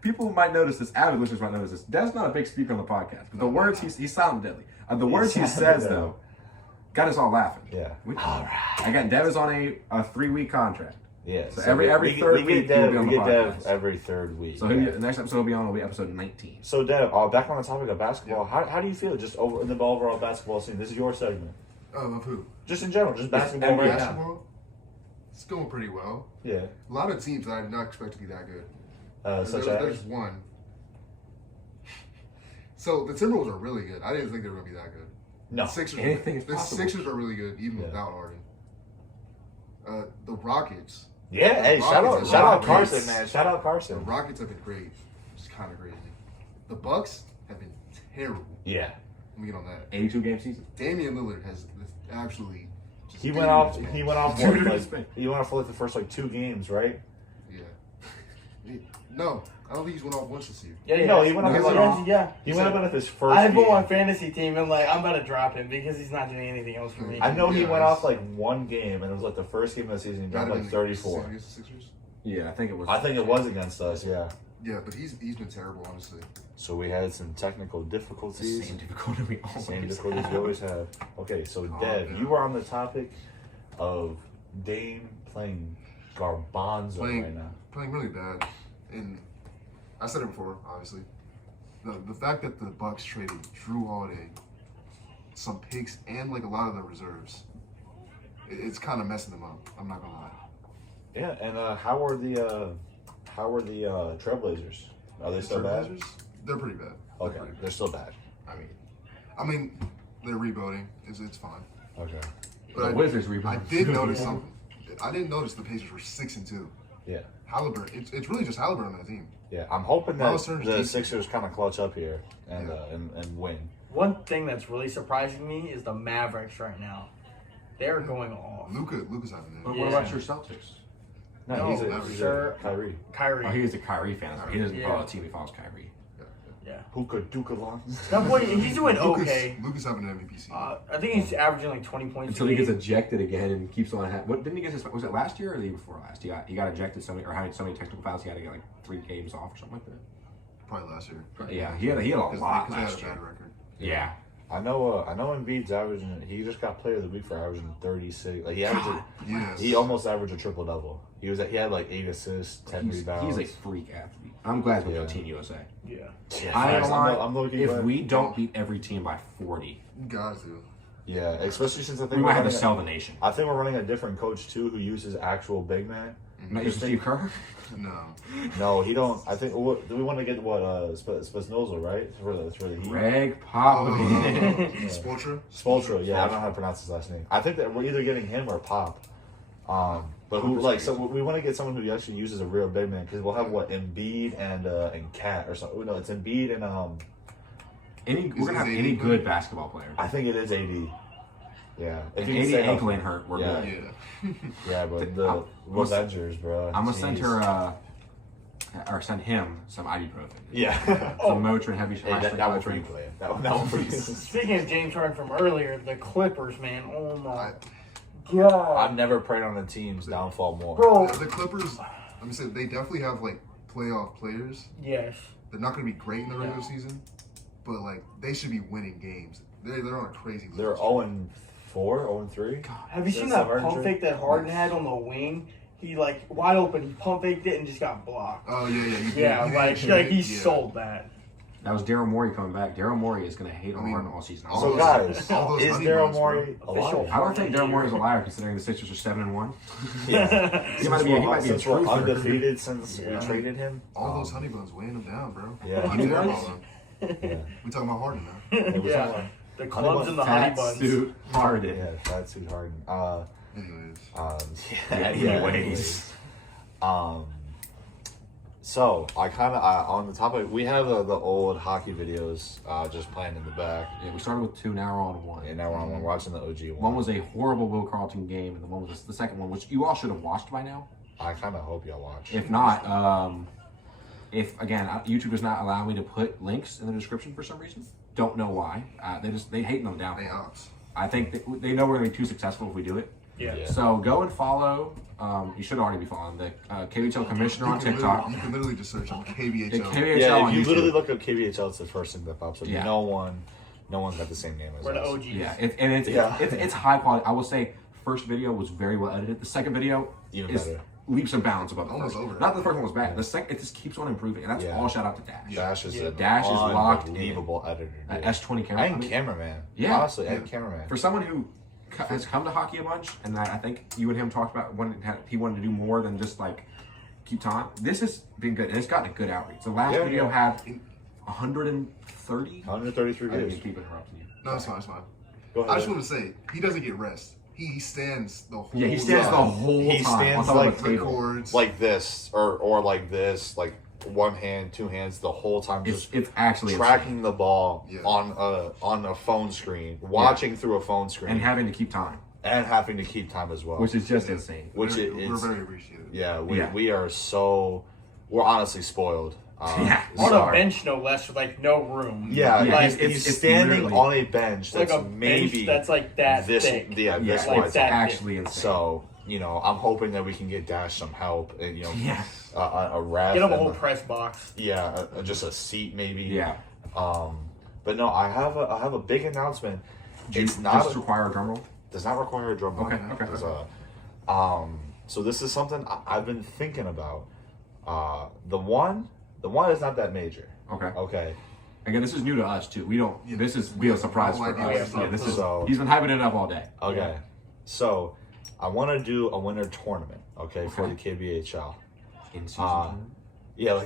people might notice this. Avid listeners might notice this. Dev's not a big speaker on the podcast, but the words he's sounding deadly. The words he says sounded though, got us all laughing. Yeah. Again, Dev is on a 3-week contract. Yeah. So every third week get he'll be on the Dev podcast. every third week. So the next episode will be on episode 19. So Dev, back on the topic of basketball, how do you feel just over in the overall basketball scene? This is your segment. Of who? Just in general, just basketball NBA. right now. Basketball? It's going pretty well. Yeah. A lot of teams that I did not expect to be that good. Such There's as one. So the Timberwolves are really good. I didn't think they were going to be that good. no. The Sixers, Anything is the possible. Sixers are really good, even Yeah. without Harden. The Rockets. Yeah, hey, shout out Carson, man. Shout out The Carson. Rockets have been great. It's kind of crazy. The Bucks have been terrible. Yeah. Let me get on that. 82-game season. Damian Lillard has absolutely. He went off for like the first like 2 games, right? Yeah. No, I don't think he's went off once this year. Yeah, No, he went up. He went up at his first. I have him game. on fantasy team, and like I'm about to drop him because he's not doing anything else for me. I know he went off like 1 game, and it was like the first game of the season. He dropped like 34. Against the Sixers? Yeah, I think it was. I think it was against us. Yeah. Yeah, but he's been terrible, honestly. So we had some technical difficulties. Same difficulty we always Same difficulties we always have. Okay, so Dev, you were on the topic of Dame playing garbanzo right now. Playing really bad, and I said it before, obviously. The fact that the Bucks traded Drew Holiday, some picks, and like a lot of the reserves, it's kind of messing them up. I'm not gonna lie. Yeah, and how were the Trailblazers? Are they still bad? They're pretty bad. Okay, they're still bad. I mean, they're rebuilding. It's fine. Okay. But the Wizards rebound. I did notice something. I didn't notice the Pacers were 6-2. Yeah. Halliburton. It's really just Halliburton on that team. Yeah, I'm hoping that Miles Turner's the decent. Sixers kind of clutch up here and win. One thing that's really surprising me is the Mavericks right now. They're going off. Luka's having But it. what about your Celtics? No, he's sure. a Kyrie. Kyrie. Oh, he is a Kyrie fan. He doesn't Yeah. follow the team. He follows Kyrie. Yeah. Hookah Duka long. That boy, he's doing okay. Luka's having an MVP season. I think he's averaging like 20 points. Until a he gets game. ejected again and keeps on. What didn't he get? Was it last year or the year before last? He got ejected or having so many technical fouls. He had to get like 3 games off or something like that. Probably last year. Yeah, he had a lot Because last they had a year. bad record. Yeah. I know Embiid's averaging. He just got Player of the Week for averaging 36. Like he averaged. Yes. He almost averaged a triple double. He had like 8 assists, 10 rebounds. He's a freak athlete. I'm glad we're on Team USA. Yeah. Yeah, I ain't facts. gonna lie, I'm looking if glad. we don't beat every team by 40, You guys do. Yeah, especially since I think we we're might have to running sell the nation. I think we're running a different coach too, who uses actual big man. Not just Steve Kerr. No. No, he don't. I think. Do we want to get Speznoza, right? For the Heat. Greg Popovich. Spolstra? Spolstra. Yeah, I don't know how to pronounce his last name. I think that we're either getting him or Pop. But who so we want to get someone who actually uses a real big man because we'll have Embiid and Cat or something. No, it's Embiid and We're gonna have any good basketball player. I think it is AD. Yeah, If you can 80 stay ankle healthy. ain't hurt, we're Yeah. good. Yeah. Yeah, but the Avengers, bro. I'm gonna send Jeez. her, or send him some ibuprofen. Yeah. Some Motrin heavy. Hey, that one for you, Motrin. player. That one for you. Speaking of James Harden from earlier, the Clippers, man. Oh my I- god. I've never prayed on a team's downfall more. Bro. The Clippers, let me say, they definitely have like playoff players. Yes. They're not going to be great in the regular season, but like they should be winning games. They're on a crazy. They're 0-4, 0-3. Have you seen that pump fake that Harden had on the wing? He like wide open, he pump faked it and just got blocked. Oh yeah. Yeah, he sold that. That was Daryl Morey coming back. Daryl Morey is gonna hate on Harden all season. all So those- guys, all those is honey Daryl buns, Morey bro. a liar? I don't think Daryl Morey is a liar considering the Sixers are 7-1. Yeah. He might be a Since we're truther. undefeated since Yeah. we traded him. All those honey buns weighing them down, bro. Yeah. Honey Honey buns. buns? Yeah. We talking about Harden now. Hey, we're Yeah. talking The clubs and the honey Fat buns. suit Harden. Yeah, fat suit Harden. Anyways, Anyways. So I kind of on the topic. We have the old hockey videos just playing in the back, Yeah, we started with 2, now we're on 1. and now we're on watching the OG one. One was a horrible Will Carlton game, and the second one, which you all should have watched by now. I kind of hope y'all watch. If not, if again YouTube does not allow me to put links in the description for some reason, don't know why. They hate them down. they ops. I think they know we're gonna be too successful if we do it. Yeah. So go and follow. You should already be following the KBHL Commissioner on TikTok. You can literally just search on The KBHL. KBHL Yeah, on if you YouTube. literally look up KBHL, it's the first thing that pops up. Yeah. No one's got the same name as We're the us. OGs. Yeah, it's high quality. I will say, first video was very well edited. The second video Even is better. leaps and bounds above the Almost first. over. Not that the first one was bad. The second, it just keeps on improving, and that's Yeah. all shout out to Dash. Dash is Yeah. Dash is locked in. unbelievable editor. dude. S20 camera. And cameraman. Yeah. Honestly, and cameraman. For someone who has come to hockey a bunch, and I think you and him talked about he wanted to do more than just like keep time. This has been good, and it's gotten a good outreach. The last Yeah, video yeah. had 130. 133 I didn't views. keep interrupting you. No, it's fine. Go ahead. I just want to say he doesn't get rest. He stands the whole Yeah, he stands the whole time. He stands on top of the table. records. like this or like this, like one hand, two hands the whole time, just It's actually tracking insane. the ball Yeah. on a phone screen, watching through a phone screen, And having to keep time, and having to keep time as well, which is just insane. which we're is very appreciative. yeah, Yeah. we're honestly spoiled. Yeah. On a sorry. bench, no less, with like no room. Yeah, Yeah, he's, it's standing literally- on a bench like that's a bench maybe that's like that this, thick. yeah, this Yeah, like wide. it's that. actually insane. So I'm hoping that we can get Dash some help, and Yeah. a ref, Get him a and whole press box. just a seat maybe. Yeah. But no, I have a big announcement. It's Does not this require a drum roll? does not require a drum roll. Okay. It's so this is something I've been thinking about. The one is not that major. Okay. Okay. Again, this is new to us too. We don't. Yeah. This is be a surprise No for idea. us. Yeah, this is. So- He's been hyping it up all day. Okay. So I want to do a winter tournament. Okay, for the Okay. KBHL. In season. Yeah,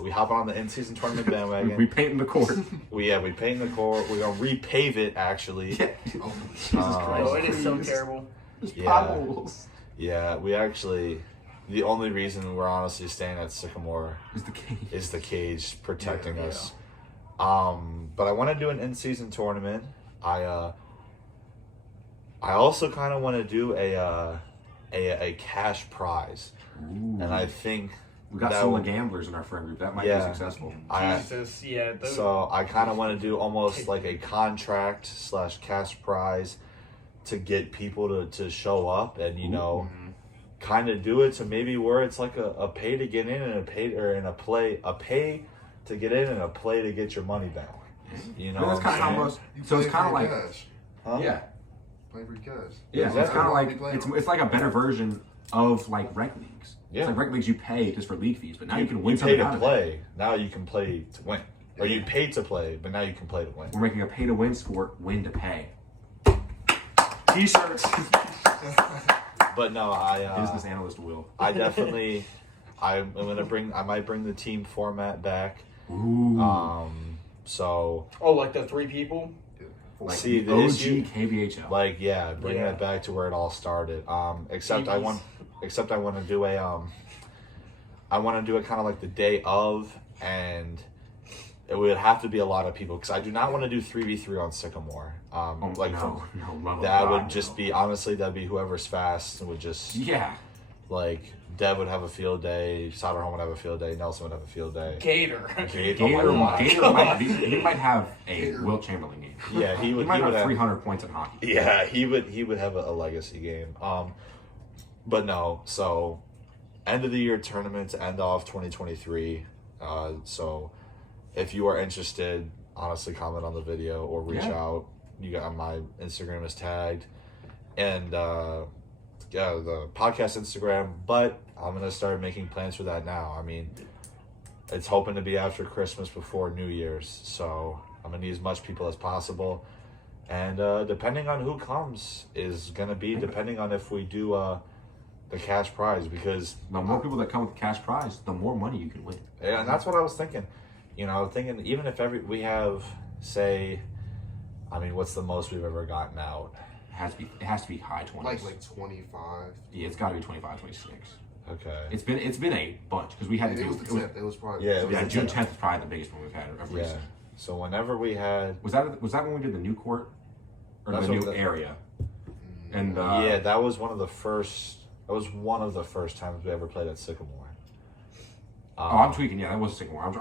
we hop on the in-season tournament bandwagon. We painting the court. we paint the court. We're gonna repave it actually. Yeah. Oh, Oh, it is so terrible. Yeah. Yeah, we actually. The only reason we're honestly staying at Sycamore Is the king. is the cage protecting Yeah. us. But I want to do an in-season tournament. I also kind of want to do a cash prize, Ooh. and I think We got that some would- gamblers in our friend group. That might Yeah. be successful. Jesus, yeah. Those, So I kind of want to do almost like a contract / cash prize to get people to show up and kind of do it to maybe where it's like a pay to get in and a pay to get in and a play to get your money back. You know, But that's what kind of I'm how saying? most. So it's kind of like. Huh? Yeah. Play for cash. Yeah. It's Exactly. kind of like Exactly. it's like a better version of like rec leagues. Yeah. It's like rec leagues you pay just for league fees, but now you can win You pay something out to of it. play. Now you can play to win, or you pay to play, but now you can play to win. We're making a pay to win sport, win to pay. T-shirts. But no, Business analyst will. I definitely, I might bring the team format back. Ooh. So oh, like the 3 people? like see, the the OG issue- KBHL. bring Yeah. that back to where it all started. Except I want to do I want to do it kind of like the day of, and it would have to be a lot of people because I do not want to do 3v3 on Sycamore. no, That God, would just no. be honestly that'd be whoever's fast would just Yeah. like Dev would have a field day, Soderholm would have a field day, Nelson would have a field day. Gator. Gator, Gator, oh my God. Gator might he might have a Will Chamberlain game. Yeah, he He would. might He would have have 300 points in hockey. Yeah, he would have a legacy game. But no, so end of the year tournament to end off 2023. So if you are interested, honestly comment on the video or reach Yeah. out. You got my Instagram is tagged, and the podcast Instagram. But I'm gonna start making plans for that now. I mean, it's hoping to be after Christmas before New Year's, so I'm gonna need as much people as possible. And depending on who comes is gonna be depending on if we do the cash prize, because The more people that come with the cash prize, the more money you can win. and that's what I was thinking. Thinking even if we have, say, I mean, what's the most we've ever gotten out? It has to be high 20s. Like 25. Yeah, it's got to be 25, 26. Okay. It's been a bunch because we had to It do. was the 10th. It was probably. Yeah, it was Yeah, the June 10th. 10th is probably the biggest one we've had ever. Yeah. So whenever we had, Was that when we did the new court or That's the what new the- area? And yeah, that was one of the first. That was one of the first times we ever played at Sycamore. I'm tweaking. Yeah, that was Sycamore. I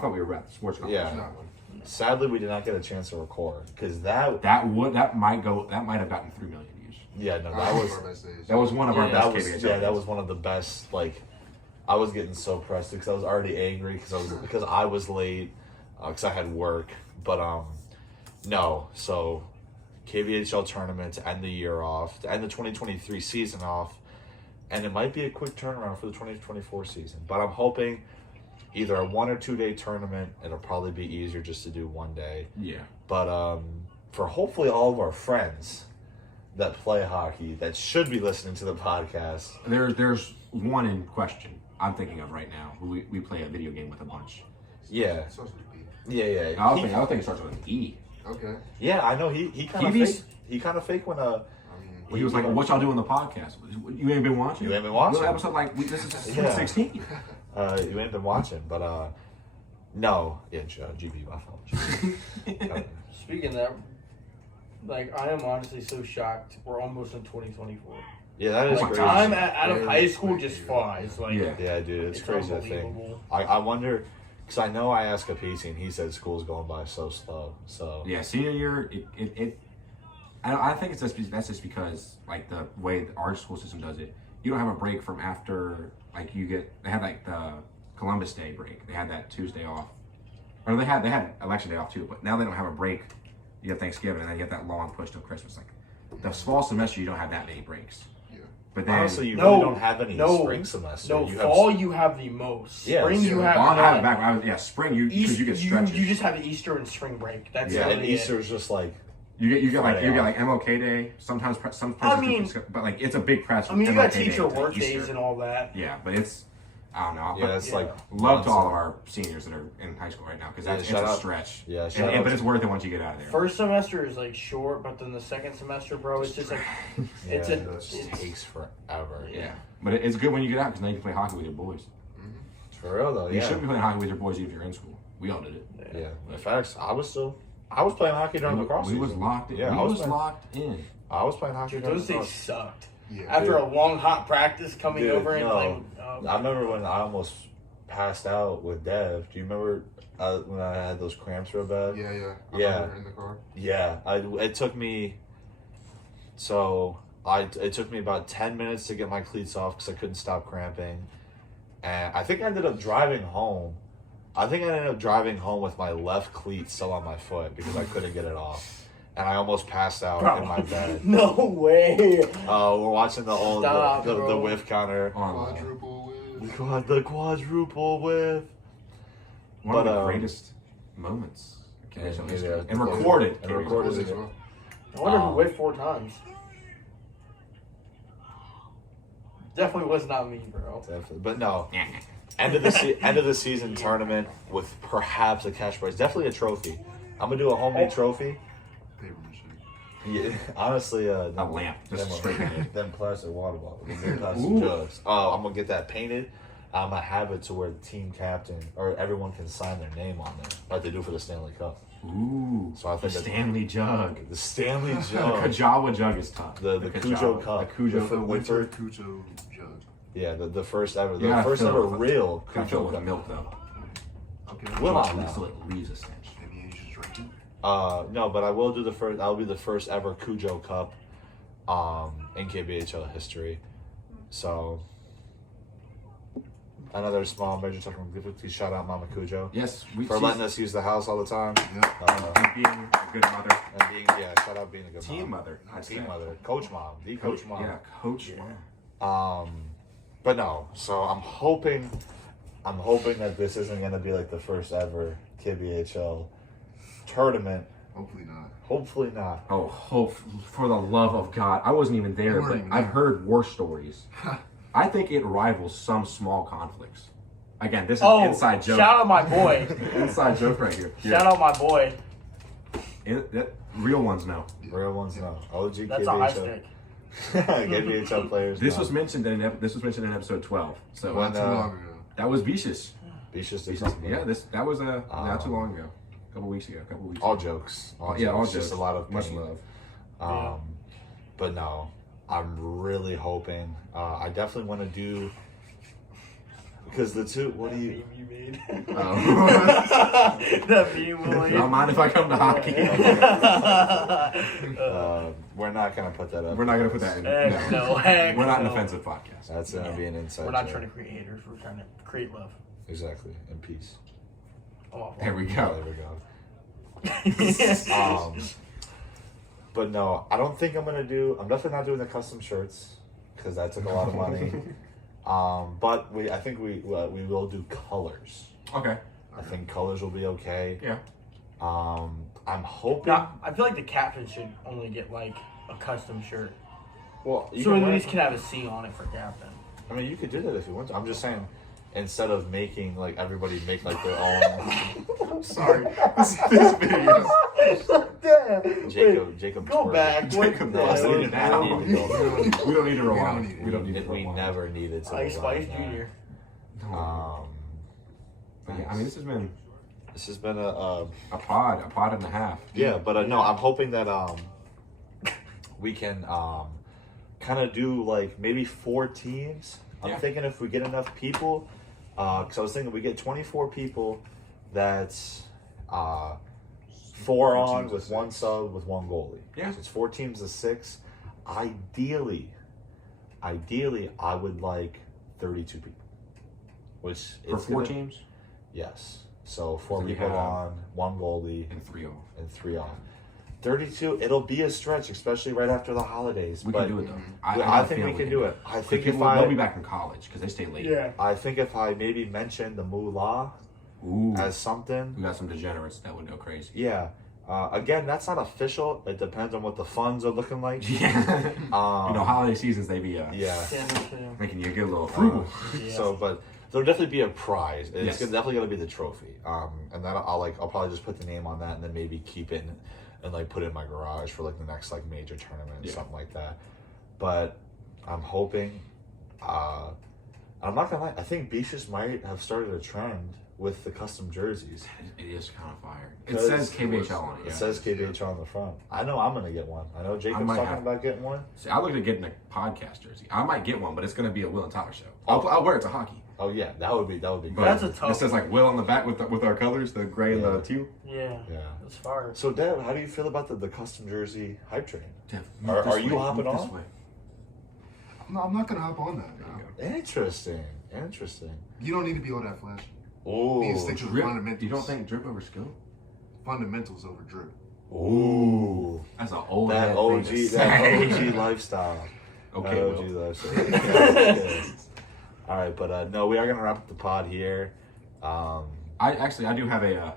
thought we were at the sports complex. Yeah. for that one. Sadly, we did not get a chance to record because that. That might have gotten 3 million views. Yeah, no, That that was. our best days. That was one of our That best was KBHL. that was one of the best. Like, I was getting so pressed because I was already angry because I was late because I had work. But no. So KBHL tournament to end the year off, to end the 2023 season off, and it might be a quick turnaround for the 2024 season. But I'm hoping either a 1 or 2 day tournament. It'll probably be easier just to do one day. Yeah. But for hopefully all of our friends that play hockey that should be listening to the podcast. There's one in question I'm thinking of right now. We play a video game with a bunch. Yeah, It starts with a B. yeah. I don't think it starts with an E. Okay. Yeah, I know he kind of Kiwis? fake. He kind of fake when I mean, He was like, "What y'all doing on the podcast? You ain't been watching? You ain't been watching? Little episode like this is 2016. You ain't been watching, but no, yeah, GB, my fault. Speaking of that, like I am honestly so shocked. We're almost in 2024. Yeah, that is like, crazy. Time out of high school just flies. Like, yeah, dude, it's crazy. I think. I wonder, because I know I asked Capizzi and he said school's going by so slow. So yeah, senior year, I think that's just because like the way our school system does it, you don't have a break from after like they had like the Columbus Day break. They had that Tuesday off, or they had Election Day off too. But now they don't have a break. You have Thanksgiving and then you get that long push till Christmas. Like the fall semester, you don't have that many breaks. But then, honestly, you really don't have any spring semester. No, fall you have the most. Spring you have. Well, I have it back. Spring you because you get stretches. You just have the Easter and spring break. That's and Easter's just like you get like MLK Day. Sometimes but like it's a big press. I mean, you got teacher work days and all that. Yeah, but it's I don't know. Yeah, it's like love to all of our seniors that are in high school right now because it's a stretch. Yeah, but it's worth it once you get out of there. First semester is like short, but then the second semester, bro, it's just like it takes forever. Yeah, but it's good when you get out because now you can play hockey with your boys. For real though, you should be playing hockey with your boys even if you're in school. We all did it. Yeah, in fact, I was playing hockey during the lacrosse season. We was locked in. Yeah, I was locked in. I was playing hockey. Those days sucked. Yeah, after a long hot practice coming over and playing. I remember when I almost passed out with Dev. Do you remember when I had those cramps real bad? Yeah. In the car. Yeah, it took me. So it took me about 10 minutes to get my cleats off because I couldn't stop cramping, and I think I ended up driving home. With my left cleat still on my foot because I couldn't get it off. And I almost passed out in my bed. No way. We're watching the old the whiff counter. Quadruple whiff. The quadruple whiff. One of the greatest moments. And recorded. And recorded as well. I wonder who whiffed 4 times. Definitely was not me, bro. Definitely, but no. End of the season tournament with perhaps a cash prize. Definitely a trophy. I'm gonna do a homemade trophy. Yeah, honestly, a lamp, just straight in them plastic water bottles, them plastic jugs. Oh, I'm gonna get that painted. I'm gonna have it to where the team captain or everyone can sign their name on there, like they do for the Stanley Cup. Ooh, so I think the Stanley jug. The Stanley jug. The Kajawa jug is tough. The Cujo Cup. The winter Cujo jug. Yeah, the first ever. The first ever real Cujo with milk though. Okay. Well, so it leaves a stench. Maybe you should drink it. No, but I will do the first. I'll be the first ever Cujo Cup, in KBHL history. So, another small major technical difficulty. Shout out Mama Cujo. Yes, for letting us use the house all the time. Yeah. And being a good mother. Shout out being a good team mother. Team mother. Coach mom. The coach mom. Yeah, coach mom. But no. So I'm hoping that this isn't gonna be like the first ever KBHL tournament. Hopefully not. Oh, for the love of God. I wasn't even there, but I've heard war stories. I think it rivals some small conflicts. Again, this is inside joke. Shout out my boy. Inside joke right here. Shout out my boy. Real ones know. Real ones know. OG That's KBHL. a high stick. KBHL players. This was mentioned in episode 12. So not too long ago. That was Vicious. Yeah, that was not too long ago. A couple weeks ago. All jokes. All jokes. Just a lot of much love. But no, I'm really hoping. I definitely want to do because the two. What do you? You made. That meme, Willie. Don't mind if I come to hockey. We're not gonna put that up. We're not gonna put that in. We're not an offensive podcast. That's gonna be an inside. We're not trying to create haters. We're trying to create love. Exactly, and peace. There we go. But no, I don't think I'm definitely not doing the custom shirts because that took a lot of money. But I think we will do colors. Okay. I think colors will be okay. Yeah. I'm hoping. Now, I feel like the captain should only get like a custom shirt. Well, so at least can have a C on it for captain. I mean, you could do that if you want to. I'm just saying, instead of making like everybody make like their own. I'm sorry. This video. Jacob. Go back. Jacob, no, we we don't need to rewind. We don't need to We rewind. never needed to. Like Spice Jr. But yeah, I mean, this has been a pod and a half. Yeah, but no, I'm hoping that we can kind of do like maybe 4 teams. I'm thinking if we get enough people, because I was thinking we get 24 people, that's 4 on with 1 sub with 1 goalie. Yeah, so it's 4 teams of 6. Ideally, I would like 32 people, which for 4 teams. Yes. So 4 So people on, 1 goalie, and 3 off. And 3 off. 32. It'll be a stretch, especially right after the holidays. We can do it though. I think we can do it. I think if they'll be back in college because they stay late. Yeah. I think if I maybe mention the moolah as something, we got some degenerates that would go crazy. Yeah. Again, that's not official. It depends on what the funds are looking like. Yeah. Holiday seasons they be making you get a little frugal. So, but there'll definitely be a prize. It's definitely gonna be the trophy. And then I'll probably just put the name on that and then maybe keep it and like put it in my garage for like the next like major tournament, something like that. But I'm hoping. I'm not gonna lie. I think Beaches might have started a trend with the custom jerseys. It is kind of fire. It says KBHL on it. It says KBHL on the front. I know I'm gonna get one. I know Jacob's talking about getting one. See, I looked at getting a podcast jersey. I might get one, but it's gonna be a Will and Tyler show. I'll wear it to hockey. Oh yeah, that would be But that's a tough. It says like Will on the back with our colors, the gray and the teal. Yeah. That's fire. So Dev, how do you feel about the custom jersey hype train? Dev, are you hopping on? I'm not gonna hop on that. No. Interesting. You don't need to be all that flashy. Oh, you need to stick to the fundamentals. You don't think drip over skill? Fundamentals over drip. Ooh, that's an old that OG lifestyle. Okay, OG lifestyle. All right, but no, we are gonna wrap up the pod here. I do have a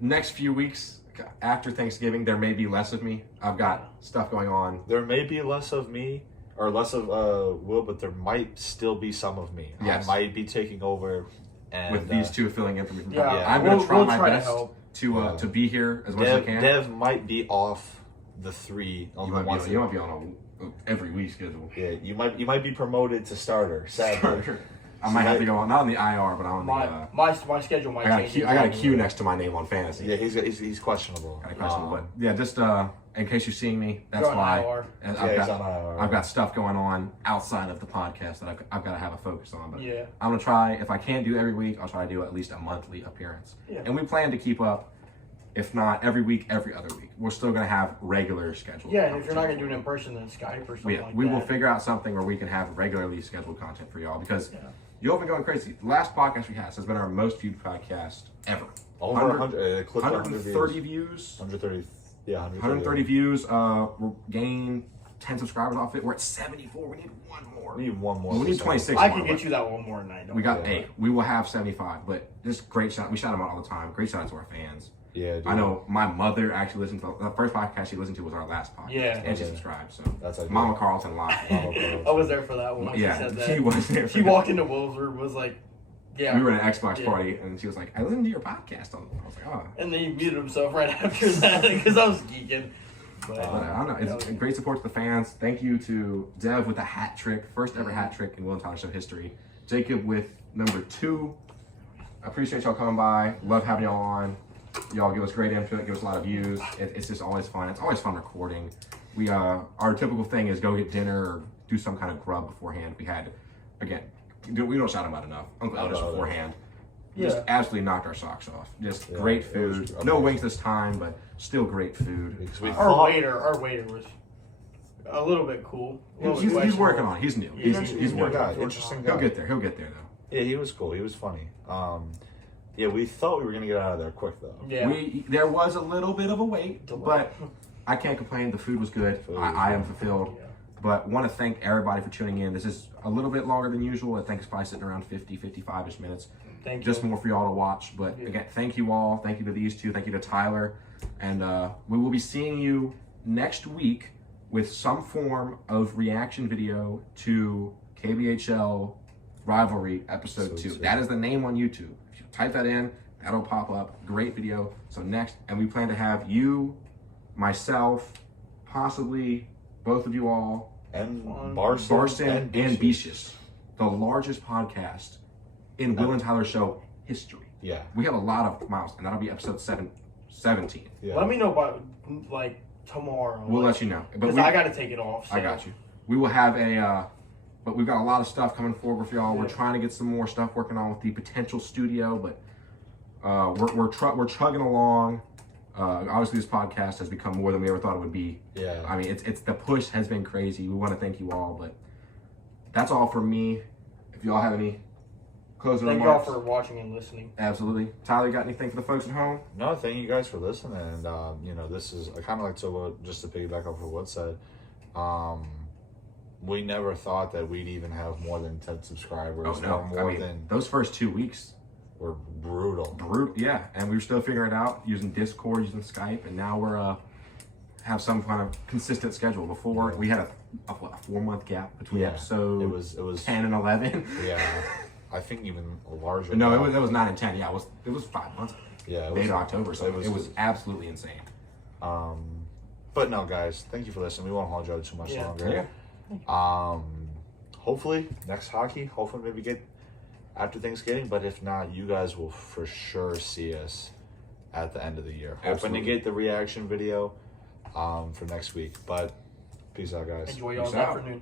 next few weeks after Thanksgiving. There may be less of me. I've got stuff going on. There may be less of me or less of Will, but there might still be some of me. Yes. I might be taking over. And, with these two filling in for me. I'm going to try my best to be here as much as I can. Dev might be off the 3 on you the might be on every week schedule. Yeah, you might be promoted to starter. Sadly, I might have to go on not on the IR, but on my schedule might change. I got a Q next to my name on fantasy. Yeah, he's questionable. But yeah, just in case you're seeing me, that's why. I've got stuff going on outside of the podcast that I've got to have a focus on. But I'm gonna try. If I can't do every week, I'll try to do at least a monthly appearance. Yeah. And we plan to keep up. If not every week, every other week. We're still going to have regular scheduled. Yeah, and if you're not going to do it in person, then Skype or something like that. We will figure out something where we can have regularly scheduled content for y'all because you'll be going crazy. The last podcast we had has been our most viewed podcast ever. Over 100, 130 views. 130, yeah, 130 views. We're gained 10 subscribers off it. We're at 74. We need one more. We need one more. We need 26 I can get you that one more night. We got 8. We will have 75, but just great shout. We shout them out all the time. Great shout out to our fans. Yeah, dude. I know my mother actually listened to the first podcast she listened to was our last podcast. Yeah, and she subscribed. So that's Mama Carlton live. I was there for that one. Yeah, she said that. She was there. She walked into Will's room, was like, "Yeah." We were at an Xbox party, and she was like, "I listened to your podcast." I was like, "Oh." And then he muted himself right after that because I was geeking. But I don't know. It's great support to the fans. Thank you to Dev with the hat trick, first ever hat trick in Will and Tyler Show history. Jacob with number 2. I appreciate y'all coming by. Love having y'all on. Y'all give us great input, give us a lot of views. It's just always fun. It's always fun recording. We our typical thing is go get dinner or do some kind of grub beforehand. We had, again, we don't shout them out enough. Uncle Elvis beforehand. Just absolutely knocked our socks off. Just great food. No wings this time, but still great food. Our waiter was a little bit cool. He's working on it. He's new. He's working on it. Interesting guy. He'll get there though. Yeah, he was cool. He was funny. Yeah, we thought we were gonna get out of there quick though. Yeah. There was a little bit of a wait, but I can't complain. The food was good. I am fulfilled. Yeah. But want to thank everybody for tuning in. This is a little bit longer than usual. I think it's probably sitting around 50, 55-ish minutes. Thank you. Just more for y'all to watch. But again, thank you all. Thank you to these two. Thank you to Tyler. And we will be seeing you next week with some form of reaction video to KBHL Rivalry Episode 2. two. That is the name on YouTube. If you type that in, that'll pop up. Great video. So next, and we plan to have you, myself, possibly both of you all, And Barson and Beaches, the largest podcast in Will and Tyler Show history. Yeah. We have a lot of miles, and that'll be episode 17. Yeah. Let me know by like tomorrow. We'll let you know. Because I got to take it off. So. I got you. We will have but we've got a lot of stuff coming forward for y'all. Yeah. We're trying to get some more stuff working on with the potential studio, but we're chugging along. Obviously, this podcast has become more than we ever thought it would be. Yeah. I mean, it's the push has been crazy. We want to thank you all, but that's all from me. If y'all have any closing remarks. Thank y'all for watching and listening. Absolutely. Tyler, you got anything for the folks at home? No, thank you guys for listening. And, this is, I kind of like to, just to piggyback off of what said, we never thought that we'd even have more than 10 subscribers. Oh, no. Or more than those first 2 weeks were brutal. Yeah. And we were still figuring it out using Discord, using Skype. And now we're, have some kind of consistent schedule. Before we had a 4-month gap between episode it was 10 and 11. Yeah. I think even larger. No, it was 9 and 10. Yeah, it was 5 months. Yeah, it was October, so it was absolutely insane. But no, guys, thank you for listening. We won't hold you too much longer. Yeah. Hopefully next hockey. Hopefully maybe get after Thanksgiving. But if not, you guys will for sure see us at the end of the year. Hoping to get the reaction video for next week. But peace out, guys. Enjoy y'all's Peace out. afternoon.